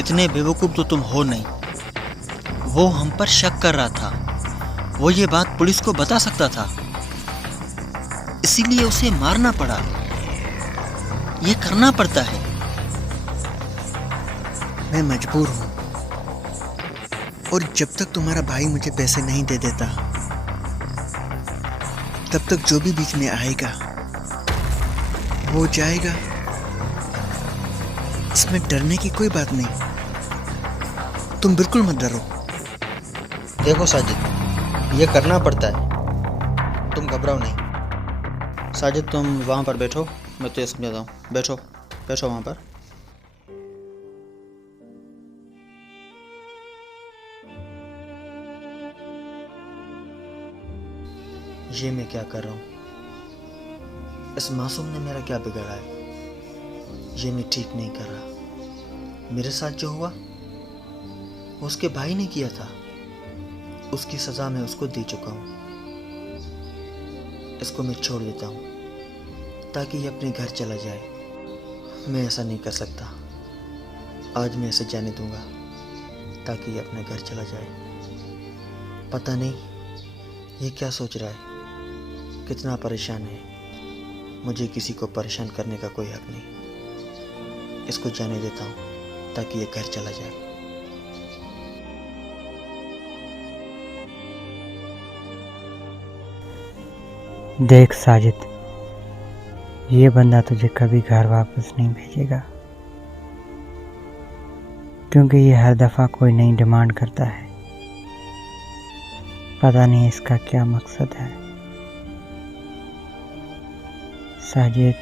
इतने बेवकूफ तो तुम हो नहीं। वो हम पर शक कर रहा था, वो ये बात पुलिस को बता सकता था, इसीलिए उसे मारना पड़ा। ये करना पड़ता है। मैं मजबूर हूं, और जब तक तुम्हारा भाई मुझे पैसे नहीं दे देता, तब तक जो भी बीच में आएगा वो जाएगा। इसमें डरने की कोई बात नहीं, तुम बिल्कुल मत डरो। देखो साजिद, ये करना पड़ता है, तुम घबराओ नहीं। साजिद, तुम वहाँ पर बैठो, मैं तो समझाता हूँ। बैठो बैठो वहाँ पर। ये मैं क्या कर रहा हूँ? इस मासूम ने मेरा क्या बिगाड़ा है? ये मैं ठीक नहीं कर रहा। मेरे साथ जो हुआ वो उसके भाई ने किया था, उसकी सजा मैं उसको दे चुका हूँ। इसको मैं छोड़ देता हूँ ताकि ये अपने घर चला जाए। मैं ऐसा नहीं कर सकता, आज मैं इसे जाने दूंगा ताकि ये अपने घर चला जाए। पता नहीं ये क्या सोच रहा है, कितना परेशान है। मुझे किसी को परेशान करने का कोई हक नहीं। इसको जाने देता हूँ ताकि ये घर चला जाए। देख साजिद, ये बंदा तुझे कभी घर वापस नहीं भेजेगा, क्योंकि ये हर दफ़ा कोई नई डिमांड करता है। पता नहीं इसका क्या मकसद है। साजिद,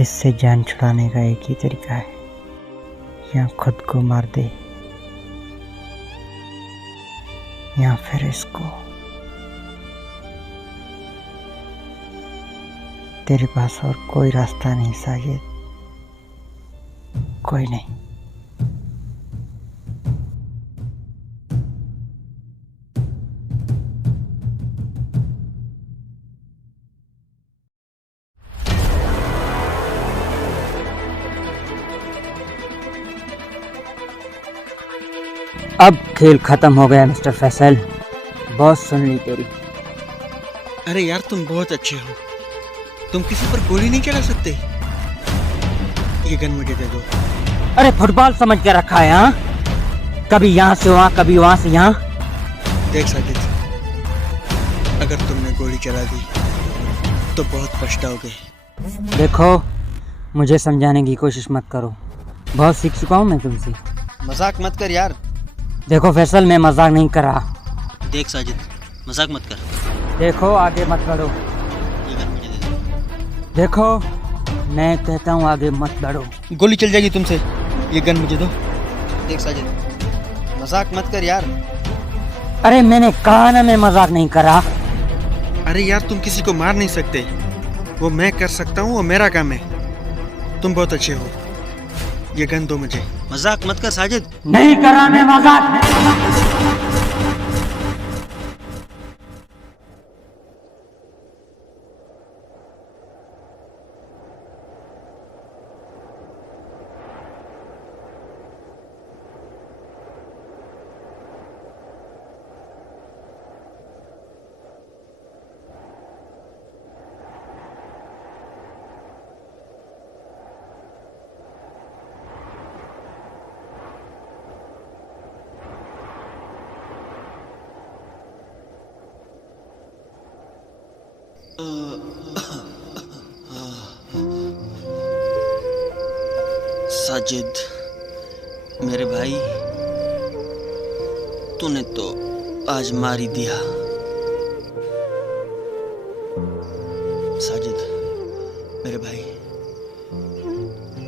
इससे जान छुड़ाने का एक ही तरीका है, या खुद को मार दे या फिर इसको। तेरे पास और कोई रास्ता नहीं साजिद, कोई नहीं। अब खेल खत्म हो गया मिस्टर फैसल, बहुत सुन ली तेरी। अरे यार, तुम बहुत अच्छे हो। तुम किसी पर गोली नहीं चला सकते। ये गन मुझे दे दो। अरे फुटबॉल समझ के रखा है हाँ? कभी यहाँ से वहाँ, कभी वहाँ से यहाँ। देख साजिद, अगर तुमने गोली चला दी तो बहुत पछताओगे। देखो, मुझे समझाने की कोशिश मत करो, बहुत सीख चुका हूँ मैं तुमसे। मजाक मत कर यार। देखो फैसल, मैं मजाक नहीं कर रहा। देख साजिद, मजाक मत कर। देखो, आगे मत बढ़ो। ये गन मुझे दे दो। देखो, मैं कहता हूँ आगे मत बढ़ो। गोली चल जाएगी तुमसे। ये गन मुझे दो। देख साजिद, मजाक मत कर यार। अरे मैंने कहा ना, मैं मजाक नहीं कर रहा। अरे यार, तुम किसी को मार नहीं सकते, वो मैं कर सकता हूँ, वो मेरा काम है। तुम बहुत अच्छे हो। ये गन दो मुझे। मजाक मत कर साजिद। नहीं कर रहा मैं मजाक। साजिद, मेरे भाई, तूने तो आज मार ही दिया। साजिद, मेरे भाई,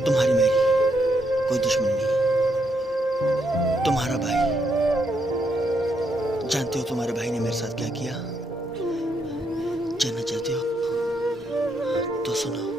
तुम्हारी मेरी कोई दुश्मनी नहीं। तुम्हारा भाई, जानते हो तुम्हारे भाई ने मेरे साथ क्या किया? जानना चाहते हो तो सुनो।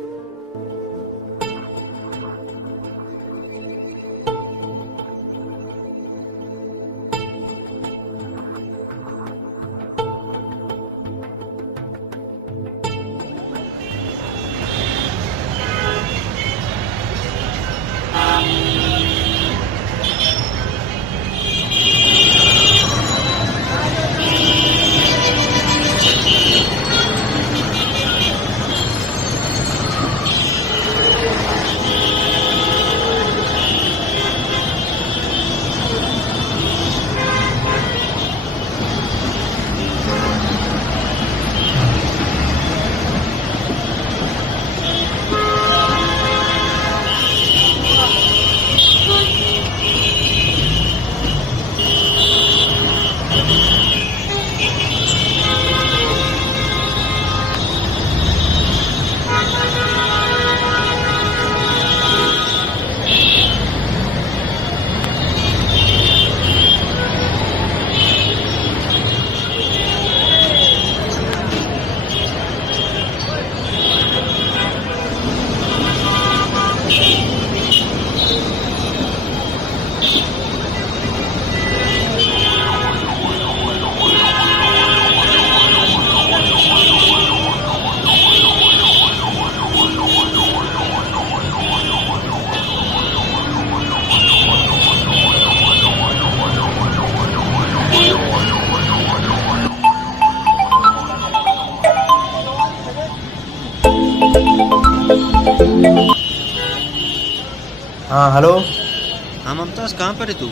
हाँ हेलो। हाँ मुमताज़, कहाँ पर है तू?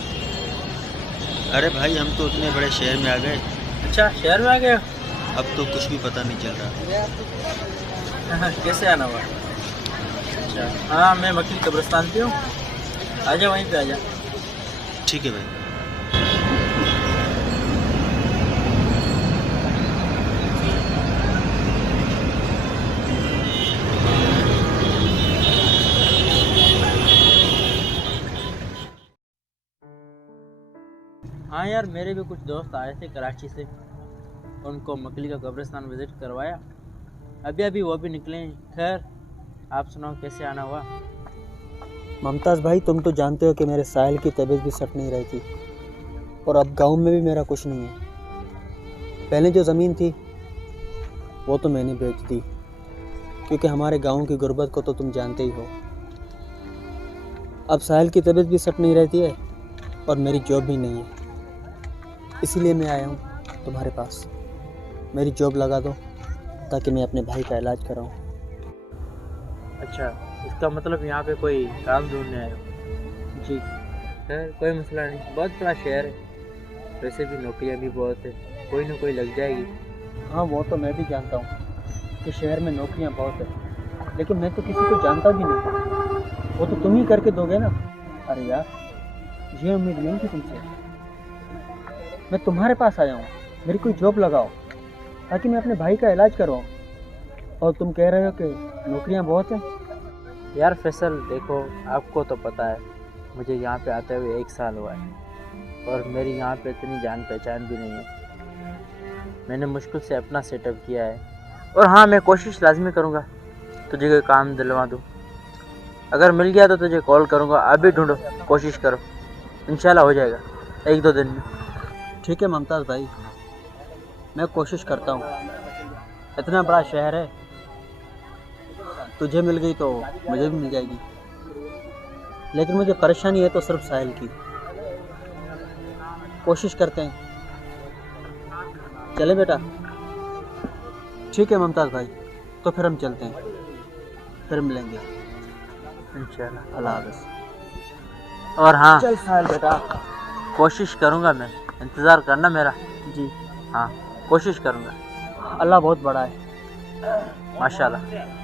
अरे भाई, हम तो उतने बड़े शहर में आ गए, अच्छा, शहर में आ गए? अब तो कुछ भी पता नहीं चल रहा। कैसे आना हुआ? अच्छा, हाँ मैं मक्की कब्रिस्तान पे हूँ, आजा वहीं पे आजा। ठीक है भाई। हाँ यार, मेरे भी कुछ दोस्त आए थे कराची से, उनको मकली का कब्रिस्तान विज़िट करवाया, अभी अभी वो भी निकले हैं। खैर, आप सुनाओ कैसे आना हुआ? मुमताज़ भाई, तुम तो जानते हो कि मेरे साहिल की तबीयत भी सट नहीं रही थी, और अब गांव में भी मेरा कुछ नहीं है। पहले जो ज़मीन थी वो तो मैंने बेच दी, क्योंकि हमारे गांव की गुर्बत को तो तुम जानते ही हो। अब साहिल की तबीयत भी सट नहीं रहती है और मेरी जॉब भी नहीं है, इसीलिए मैं आया हूँ तुम्हारे पास। मेरी जॉब लगा दो ताकि मैं अपने भाई का इलाज कराऊँ। अच्छा, इसका मतलब यहाँ पे कोई काम ढूंढने आए हो? जी। खैर कोई मसला नहीं, बहुत बड़ा शहर है, वैसे भी नौकरियाँ भी बहुत है, कोई ना कोई लग जाएगी। हाँ, वो तो मैं भी जानता हूँ कि शहर में नौकरियाँ बहुत है, लेकिन मैं तो किसी को जानता भी नहीं, वो तो तुम ही करके दोगे ना। अरे यार, ये उम्मीद नहीं थी तुमसे। मैं तुम्हारे पास आया हूँ, मेरी कोई जॉब लगाओ ताकि मैं अपने भाई का इलाज करवाऊँ, और तुम कह रहे हो कि नौकरियाँ बहुत हैं। यार फैसल, देखो आपको तो पता है मुझे यहाँ पे आते हुए 1 साल हुआ है, और मेरी यहाँ पे इतनी जान पहचान भी नहीं है। मैंने मुश्किल से अपना सेटअप किया है, और हाँ, मैं कोशिश लाजमी करूँगा तुझे कोई काम दिलवा दूँ। अगर मिल गया तो तुझे कॉल करूँगा, अभी ढूंढो, कोशिश करो, इंशाल्लाह हो जाएगा 1-2 दिन में। ठीक है मुमताज़ भाई, मैं कोशिश करता हूँ। इतना बड़ा शहर है, तुझे मिल गई तो मुझे भी मिल जाएगी, लेकिन मुझे परेशानी है तो सिर्फ साहिल की। कोशिश करते हैं, चले बेटा? ठीक है मुमताज़ भाई, तो फिर हम चलते हैं, फिर मिलेंगे इंशाल्लाह। अल्लाह हाफ़िज़। और हाँ, चल साहिल बेटा। कोशिश करूँगा मैं, इंतज़ार करना मेरा। जी, हाँ, कोशिश करूँगा। अल्लाह बहुत बड़ा है। माशाल्लाह।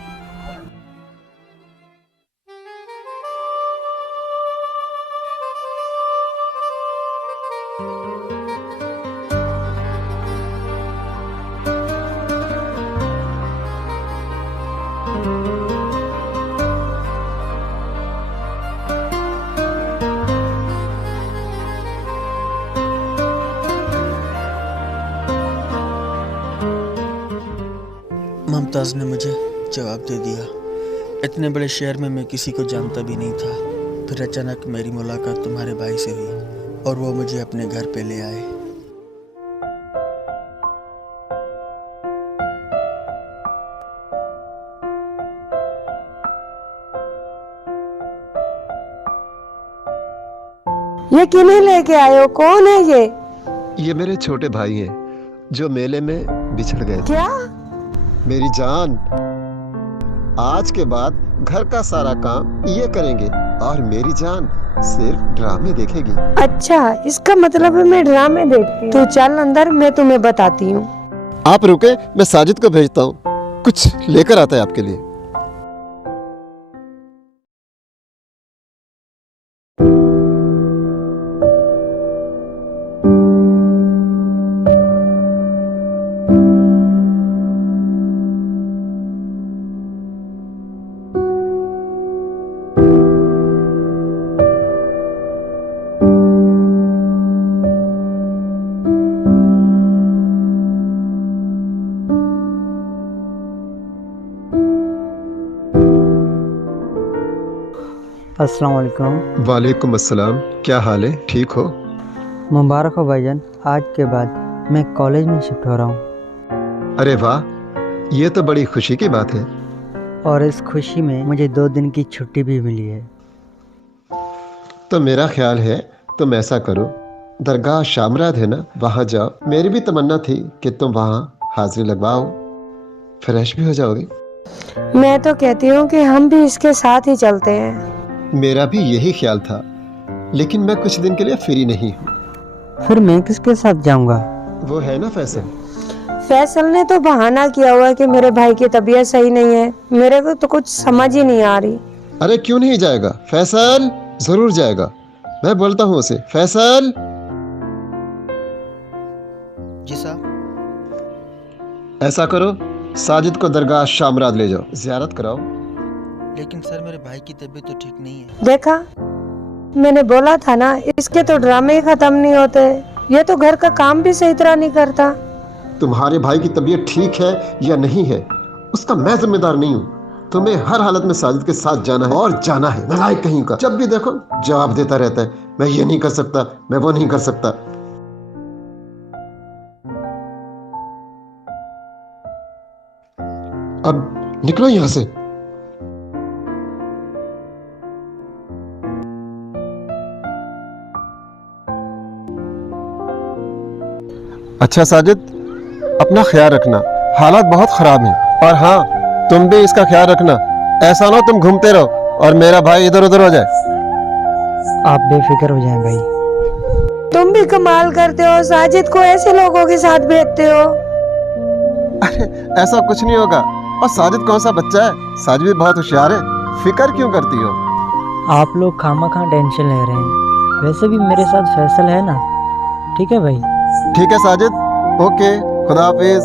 मुमताज़ ने मुझे जवाब दे दिया। इतने बड़े शहर में मैं किसी को जानता भी नहीं था। फिर अचानक मेरी मुलाकात तुम्हारे भाई से हुई और वो मुझे अपने घर पे ले आए। ये किन्हें लेके आए हो? कौन है ये? ये मेरे छोटे भाई हैं जो मेले में बिछड़ गए थे। क्या? मेरी जान, आज के बाद घर का सारा काम ये करेंगे और मेरी जान सिर्फ ड्रामे देखेगी। अच्छा, इसका मतलब है मैं ड्रामे देखती हूँ। तू चल अंदर, मैं तुम्हें बताती हूँ। आप रुके, मैं साजिद को भेजता हूँ, कुछ लेकर आता है आपके लिए। अस्सलाम वालेकुम। वालेकुम अस्सलाम, क्या हाल है? ठीक हो? मुबारक हो भाईजान, आज के बाद मैं कॉलेज में शिफ्ट हो रहा हूँ। अरे वाह, ये तो बड़ी खुशी की बात है। और इस खुशी में मुझे 2 दिन की छुट्टी भी मिली है। तो मेरा ख्याल है तुम ऐसा करो, दरगाह शामराद है ना, वहाँ जाओ। मेरी भी तमन्ना थी कि तुम वहाँ हाजिरी लगवाओ, फ्रेश भी हो जाओगे। मैं तो कहती हूँ कि हम भी इसके साथ ही चलते हैं। मेरा भी यही ख्याल था, लेकिन मैं कुछ दिन के लिए फ्री नहीं हूँ। फिर मैं किसके साथ जाऊंगा? वो है ना फैसल। फैसल ने तो बहाना किया हुआ है कि मेरे भाई की तबीयत सही नहीं है। मेरे को तो कुछ समझ ही नहीं आ रही। अरे क्यों नहीं जाएगा? फैसल जरूर जाएगा। मैं बोलता हूँ उसे। फैसल। जी साहब। ऐसा करो, साजिद को दरगाह शामराद ले जाओ, ज़ियारत कराओ। लेकिन सर मेरे भाई की तबीयत तो ठीक नहीं है। देखा, मैंने बोला था ना, इसके तो ड्रामे ही खत्म नहीं होते। ये तो घर का काम भी सही तरह नहीं करता। तुम्हारे भाई की तबीयत ठीक है या नहीं है, उसका मैं जिम्मेदार नहीं हूँ। तुम्हें हर हालत में साजिद के साथ जाना है, और जाना है। नालायक कहीं का, जब भी देखो जवाब देता रहता है, मैं ये नहीं कर सकता, मैं वो नहीं कर सकता। अब निकलो यहाँ से। अच्छा साजिद, अपना ख्याल रखना, हालात बहुत खराब हैं। और हाँ, तुम भी इसका ख्याल रखना। ऐसा ना हो तुम घूमते रहो और मेरा भाई इधर उधर हो जाए। आप बेफिक्र हो जाएं भाई। तुम भी कमाल करते हो, साजिद को ऐसे लोगों के साथ भेजते हो। अरे ऐसा कुछ नहीं होगा। और साजिद कौन सा बच्चा है, साजिद भी बहुत होशियार है। फिक्र क्यों करती हो? आप लोग खामा टेंशन ले रहे हैं। वैसे भी मेरे साथ फैसल है ना। ठीक है भाई। ठीक है साजिद, ओके, खुदा हाफिज।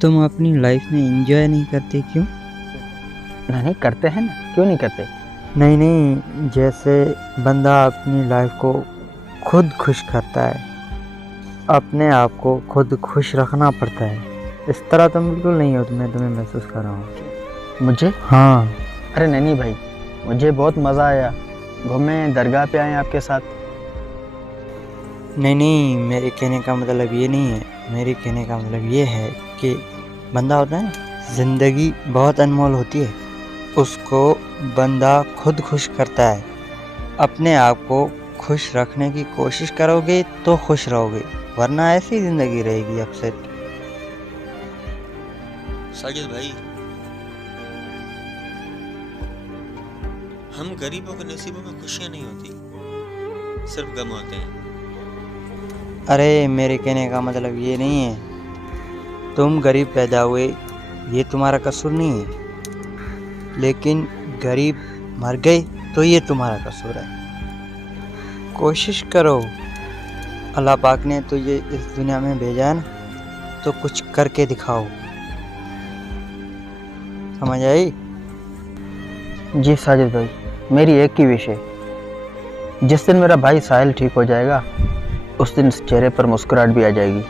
तुम अपनी लाइफ में एंजॉय नहीं करते क्यों? नहीं करते हैं ना, क्यों नहीं करते? नहीं, जैसे बंदा अपनी लाइफ को खुद खुश करता है, अपने आप को खुद खुश रखना पड़ता है। इस तरह तुम बिल्कुल नहीं हो। मैं तुम्हें महसूस कर रहा हूँ। मुझे? हाँ। अरे नहीं भाई, मुझे बहुत मज़ा आया। घूमे, दरगाह पे आए आपके साथ। नहीं, मेरे कहने का मतलब ये नहीं है। मेरे कहने का मतलब ये है कि बंदा होता है ना, ज़िंदगी बहुत अनमोल होती है, उसको बंदा खुद खुश करता है, अपने आप को खुश रखने की कोशिश करोगे तो खुश रहोगे, वरना ऐसी जिंदगी रहेगी अपसेट। साजिद भाई, हम गरीबों के नसीबों में खुशियां नहीं होती, सिर्फ गम होते हैं। अरे मेरे कहने का मतलब ये नहीं है तुम गरीब पैदा हुए ये तुम्हारा कसूर नहीं है, लेकिन गरीब मर गए तो ये तुम्हारा कसूर है। कोशिश करो, अल्लाह पाक ने तुझे इस दुनिया में भेजा है ना, तो कुछ करके दिखाओ। समझ आई? जी साजिद भाई, मेरी एक ही विश है, जिस दिन मेरा भाई साहिल ठीक हो जाएगा उस दिन इस चेहरे पर मुस्कुराहट भी आ जाएगी।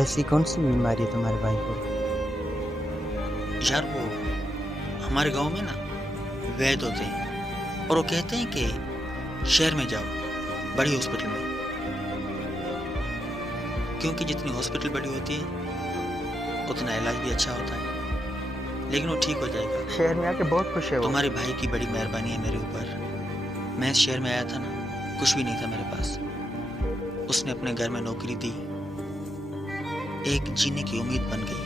ऐसी कौन सी बीमारी है तुम्हारे भाई को? यार वो हमारे गांव में ना वैद्य होते हैं और वो कहते हैं कि शहर में जाओ, बड़ी हॉस्पिटल में, क्योंकि जितनी हॉस्पिटल बड़ी होती है उतना इलाज भी अच्छा होता है, लेकिन वो ठीक हो जाएगा। शहर में आके बहुत खुश है वो। तुम्हारे भाई की बड़ी मेहरबानी है मेरे ऊपर। मैं इस शहर में आया था ना, कुछ भी नहीं था मेरे पास, उसने अपने घर में नौकरी दी, एक जीने की उम्मीद बन गई।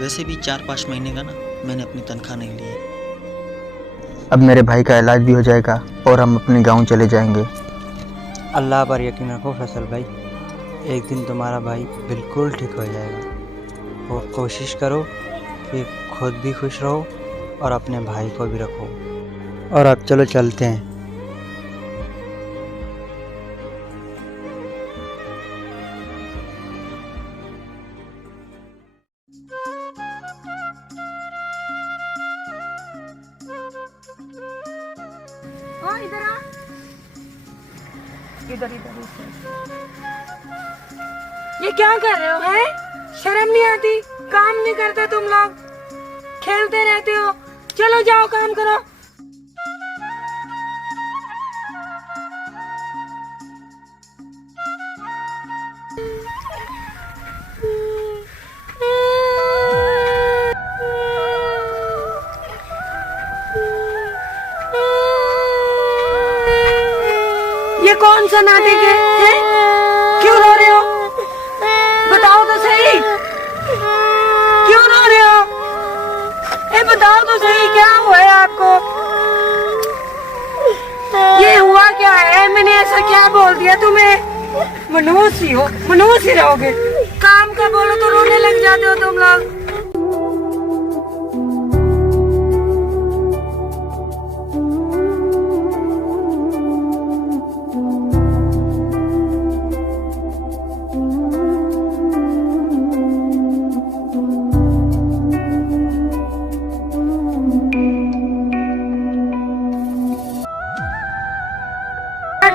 वैसे भी 4-5 महीने का ना मैंने अपनी तनख्वाह नहीं ली। अब मेरे भाई का इलाज भी हो जाएगा और हम अपने गांव चले जाएंगे। अल्लाह पर यकीन रखो फैसल भाई, एक दिन तुम्हारा भाई बिल्कुल ठीक हो जाएगा। और कोशिश करो कि खुद भी खुश रहो और अपने भाई को भी रखो। और अब चलो चलते हैं। इधर आ, इधर इधर। ये क्या कर रहे हो? है शर्म नहीं आती? काम नहीं करते तुम लोग, खेलते रहते हो। चलो जाओ काम करो। ये कौन सा नाटक है? क्यों रो रहे हो? बताओ तो सही, क्यों रो रहे हो? बताओ तो सही, क्या हुआ है आपको? ये हुआ क्या है? मैंने ऐसा क्या बोल दिया तुम्हें? मनहूस हो, मनहूस ही रहोगे। काम का बोलो तो रोने लग जाते हो तुम लोग।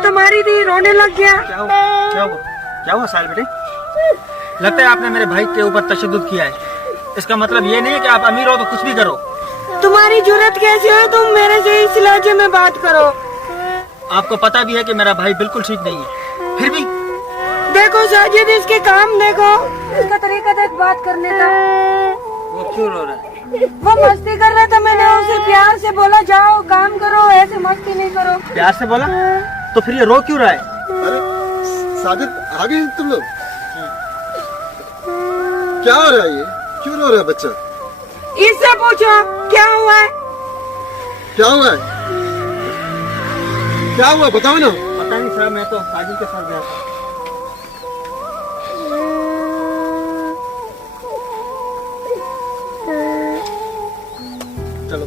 तुम्हारी दी रोने लग गया। क्या हुआ? क्या हुआ? क्या हुआ साहिल बेटे? लगता है आपने मेरे भाई के ऊपर तशद्दुद किया है। इसका मतलब ये नहीं है कि आप अमीर हो तो कुछ भी करो। तुम्हारी जुर्रत कैसी हो तुम मेरे से इस लहजे में बात करो? आपको पता भी है कि मेरा भाई बिल्कुल ठीक नहीं है, फिर भी देखो साजिद, इसके काम देखो, इसका तरीका देख बात करने का। वो क्यों रो रहा है? वो मस्ती कर रहा था, मैंने उसे प्यार से बोला जाओ काम करो, ऐसे मस्ती नहीं करो। प्यार से बोला तो फिर ये रो क्यों रहा है? अरे साजिद, आ गए तुम लोग? क्या हो रहा है ये? क्यों रो रहा है बच्चा? इससे पूछो क्या हुआ है? क्या हुआ है? क्या हुआ बताओ ना। पता नहीं सर, मैं तो साजिद के साथ गया था। चलो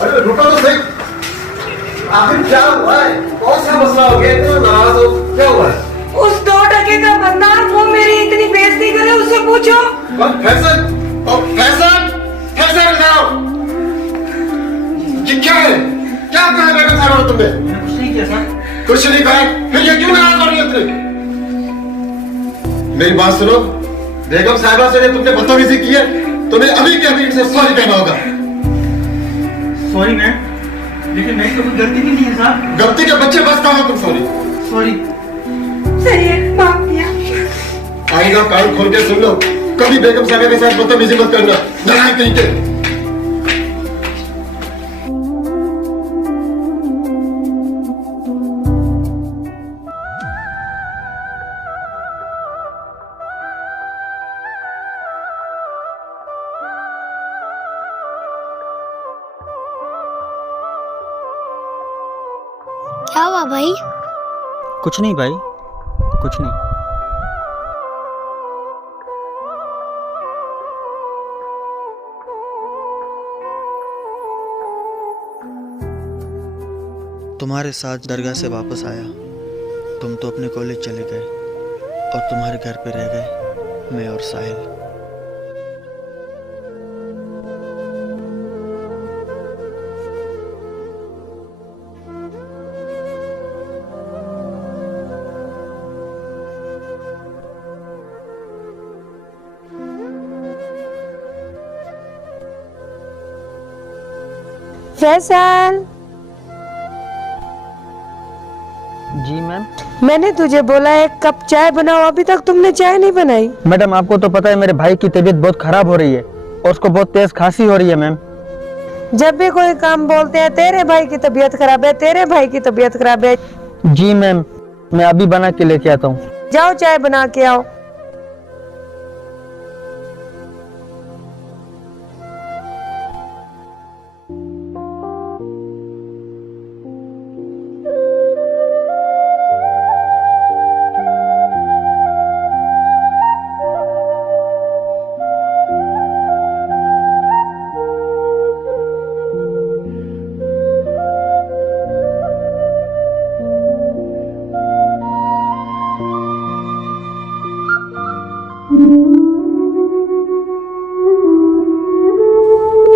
अरे रुको तो सही, आखिर क्या हुआ है? कौन सा मसला हो गया? इतना नाराज हो, क्या हुआ है? उस 2 टके का बंदा वो मेरी इतनी बेइज्जती करे, उससे पूछो। फैसल, फैसल, फैसल जाओ। ये क्या है? क्या कहा बेगम साहब ने तुमने? कुछ नहीं किया सर। कुछ नहीं कहा, फिर ये क्यों नाराज हो रही है तुमने? मेरी बात सुनो, बेगम साहिबा से तुमने बदतमीजी की है, तुम्हें अभी के अभी इनसे सॉरी कहना होगा। सॉरी मैम, लेकिन मेरी तो कोई गलती भी नहीं है सर। गलती के बच्चे बस कहो तुम सॉरी। सॉरी। सही है, माफ किया। आईना कान खोल के सुन लो, कभी बेगम साहिबा के साथ बदतमीजी मत करना, नाराज कहीं के। क्या हुआ भाई? कुछ नहीं भाई, कुछ नहीं। तुम्हारे साथ दरगाह से वापस आया, तुम तो अपने कॉलेज चले गए और तुम्हारे घर पे रह गए मैं और साहिल। फैसल, जी मैम। मैंने तुझे बोला एक कप चाय बनाओ, अभी तक तुमने चाय नहीं बनाई। मैडम आपको तो पता है मेरे भाई की तबीयत बहुत खराब हो रही है और उसको बहुत तेज खांसी हो रही है मैम। जब भी कोई काम बोलते हैं तेरे भाई की तबीयत खराब है, तेरे भाई की तबीयत खराब है। जी मैम, मैं अभी बना के लेके आता हूँ। जाओ चाय बना के आओ।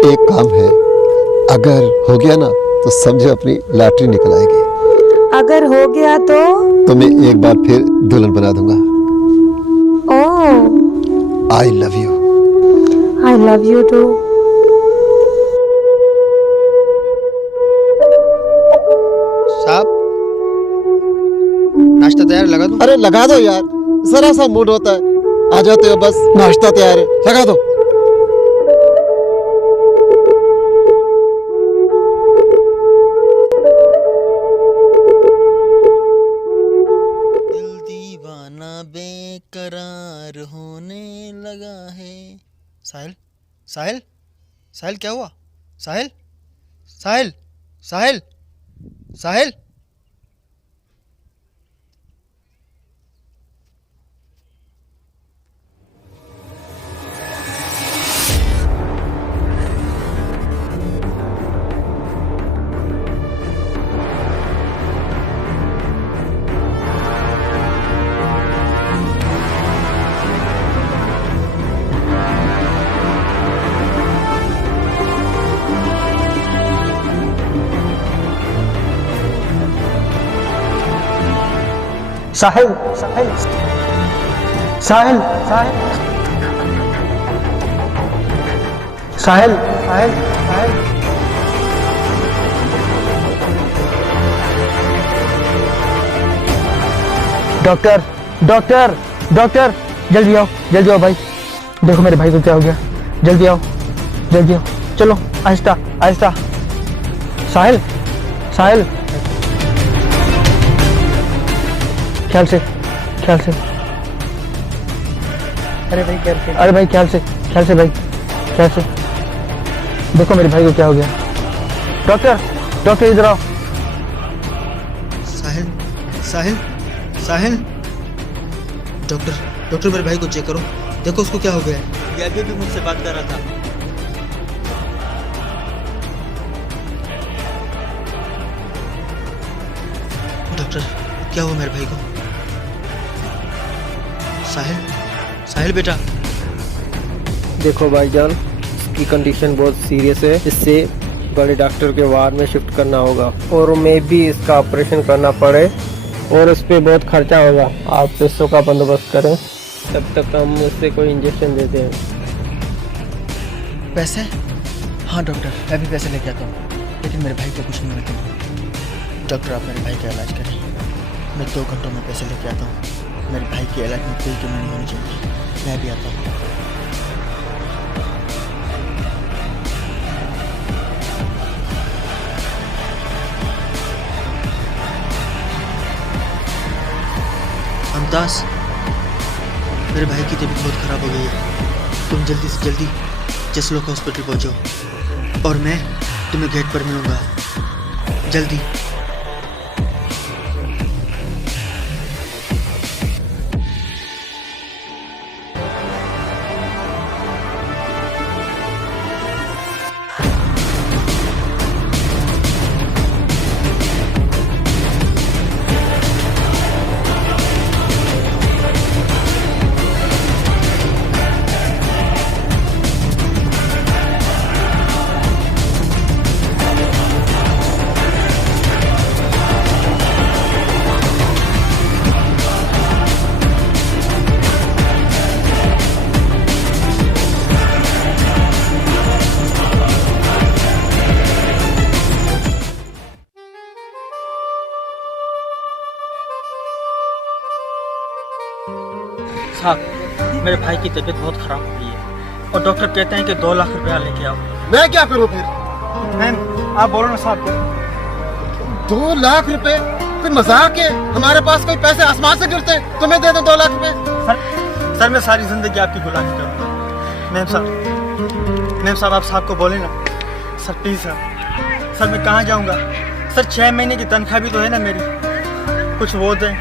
एक काम है, अगर हो गया ना तो समझो अपनी लॉटरी निकल आएगी। अगर हो गया तो मैं एक बार फिर दुल्हन बना दूंगा। Oh, I love you. I love you too. साहब, नाश्ता तैयार, लगा दूं? अरे लगा दो यार, जरा सा मूड होता है, आ जाते हो बस, नाश्ता तैयार है, लगा दो। दिल दीवाना बेकरार होने लगा है। साहिल, साहिल, साहिल क्या हुआ? साहिल, साहिल, साहिल, साहिल। साहिल, साहिल, साहिल, साहिल, साहिल, साहिल, साहिल। डॉक्टर, डॉक्टर, डॉक्टर, जल्दी आओ, जल्दी आओ भाई। देखो मेरे भाई को क्या हो गया, जल्दी आओ, जल्दी आओ, चलो आहिस्ता आहिस्ता। साहिल, साहिल, ख्याल से, ख्याल से। अरे भाई ख्याल से, अरे भाई ख्याल से, ख्याल से भाई, ख्याल से। देखो मेरे भाई को क्या हो गया। डॉक्टर, डॉक्टर इधर आओ। साहिल, साहिल, साहिल। डॉक्टर, डॉक्टर मेरे भाई को चेक करो, देखो उसको क्या हो गया है। ये अभी भी मुझसे बात कर रहा था। डॉक्टर, क्या हुआ मेरे भाई को? साहिल, साहिल बेटा। देखो भाईजान, इसकी कंडीशन बहुत सीरियस है, इससे बड़े डॉक्टर के वार्ड में शिफ्ट करना होगा और मे भी इसका ऑपरेशन करना पड़े और उस पर बहुत खर्चा होगा। आप पैसों का बंदोबस्त करें, तब तक हम उससे कोई इंजेक्शन देते हैं। पैसे? हाँ डॉक्टर, मैं भी पैसे लेके आता हूँ, लेकिन मेरे भाई को कुछ नहीं मिलता। डॉक्टर आप मेरे भाई का इलाज करें, मैं 2 घंटों में पैसे लेके आता हूँ। मेरे भाई के इलाज में कोई कमी नहीं होनी चाहिए, मैं भी आता हूँ। हमदास, मेरे भाई की तबीयत बहुत खराब हो गई है, तुम जल्दी से जल्दी जसलोक हॉस्पिटल पहुंचो और मैं तुम्हें गेट पर मिलूंगा, जल्दी। साहब, मेरे भाई की तबीयत बहुत खराब हो गई है और डॉक्टर कहते हैं कि 2 लाख रुपया लेके आओ। मैं क्या करूं फिर? मैम आप बोलो ना साहब। 2 लाख रुपए? कोई मजाक है? हमारे पास कोई पैसे आसमान से गिरते हैं? तुम्हें दे दो 2 लाख रुपए? सर मैं सारी जिंदगी आपकी गुलामी करूँगा। मैम साहब आप साहब को बोले ना। सर प्लीज़ सर मैं कहाँ जाऊँगा? सर 6 महीने की तनख्वाह भी तो है ना मेरी, कुछ वो दें,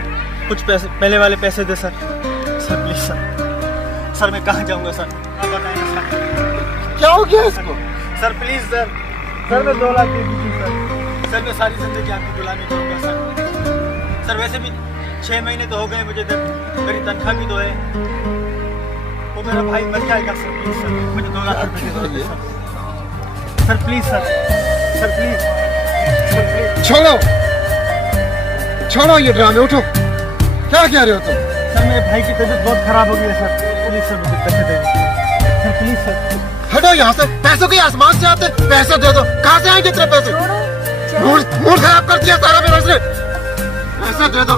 कुछ पैसे पहले वाले पैसे दे सर प्लीज़ सर मैं कहाँ जाऊँगा सर? आप बताएं ना सर। क्या हो गया इसको? सर प्लीज़ सर मैं 2 लाख दे दीजिए सर मैं सारी जिंदगी आपकी गुलामी करूँगा सर वैसे भी 6 महीने तो हो गए मुझे, मेरी तनख्वाह भी तो है, वो मेरा भाई मर जाएगा सर प्लीज़ सर मुझे 2 लाख रुपये दे दीजिए सर प्लीज़ सर प्लीज़। छोड़ो ये ड्रामे, उठो। क्या कह रहे हो तुम? सर मेरे भाई की तबीयत बहुत खराब हो गई है सर, प्लीज़ सर मुझे पैसे दे दीजिए सर प्लीज़ सर। हटो यहाँ से, पैसों के आसमान से आते, पैसे दे दो। कहाँ से आएंगे इतने पैसे? मूड खराब कर दिया सारा मेरा इसने। पैसे दे दो।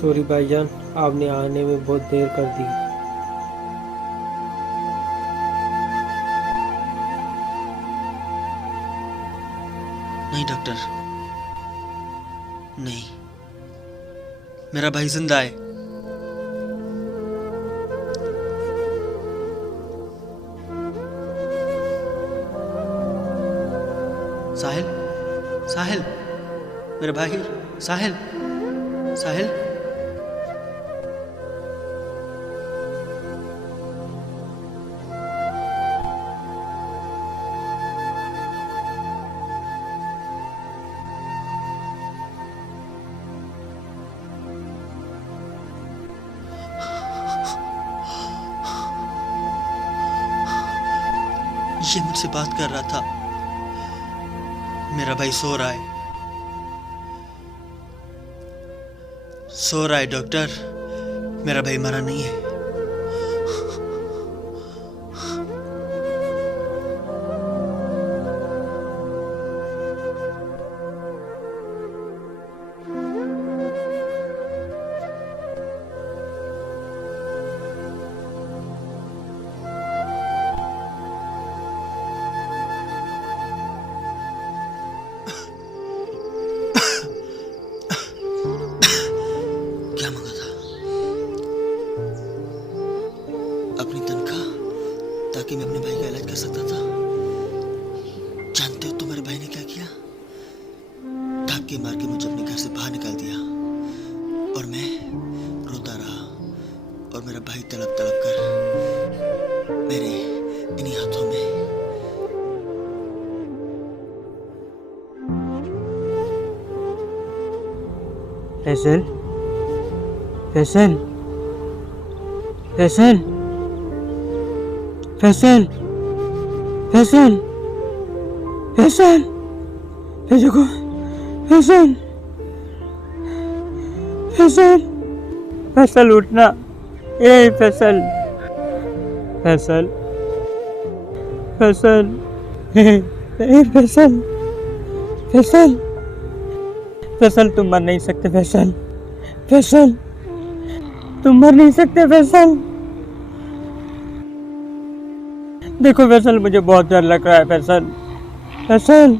सॉरी भाईजान, आपने आने में बहुत देर कर दी। नहीं डॉक्टर, नहीं, मेरा भाई जिंदा है। साहिल, मेरा भाई साहिल। ये मुझसे बात कर रहा था। मेरा भाई सो रहा है डॉक्टर, मेरा भाई मरा नहीं है। क्या मांगा था? अपनी तनख्वाह, ताकि मैं अपने भाई का इलाज कर सकता था। जानते हो तुम्हारे भाई ने क्या किया? धक्के मार के मुझे अपने घर से बाहर निकाल दिया और मैं रोता रहा और मेरा भाई तड़प तड़प कर मेरे इन्हीं हाथों में। फैसल, फैसल, फैसल, फैसल, फैसल, फैसल, देखो, फैसल, फैसल, फैसल उठना, ए फैसल, फैसल, फैसल, ए फैसल, फैसल, फैसल तुम मर नहीं सकते फैसल, फैसल तुम मर नहीं सकते फैसल। देखो फैसल मुझे बहुत डर लग रहा है फैसल, फैसल,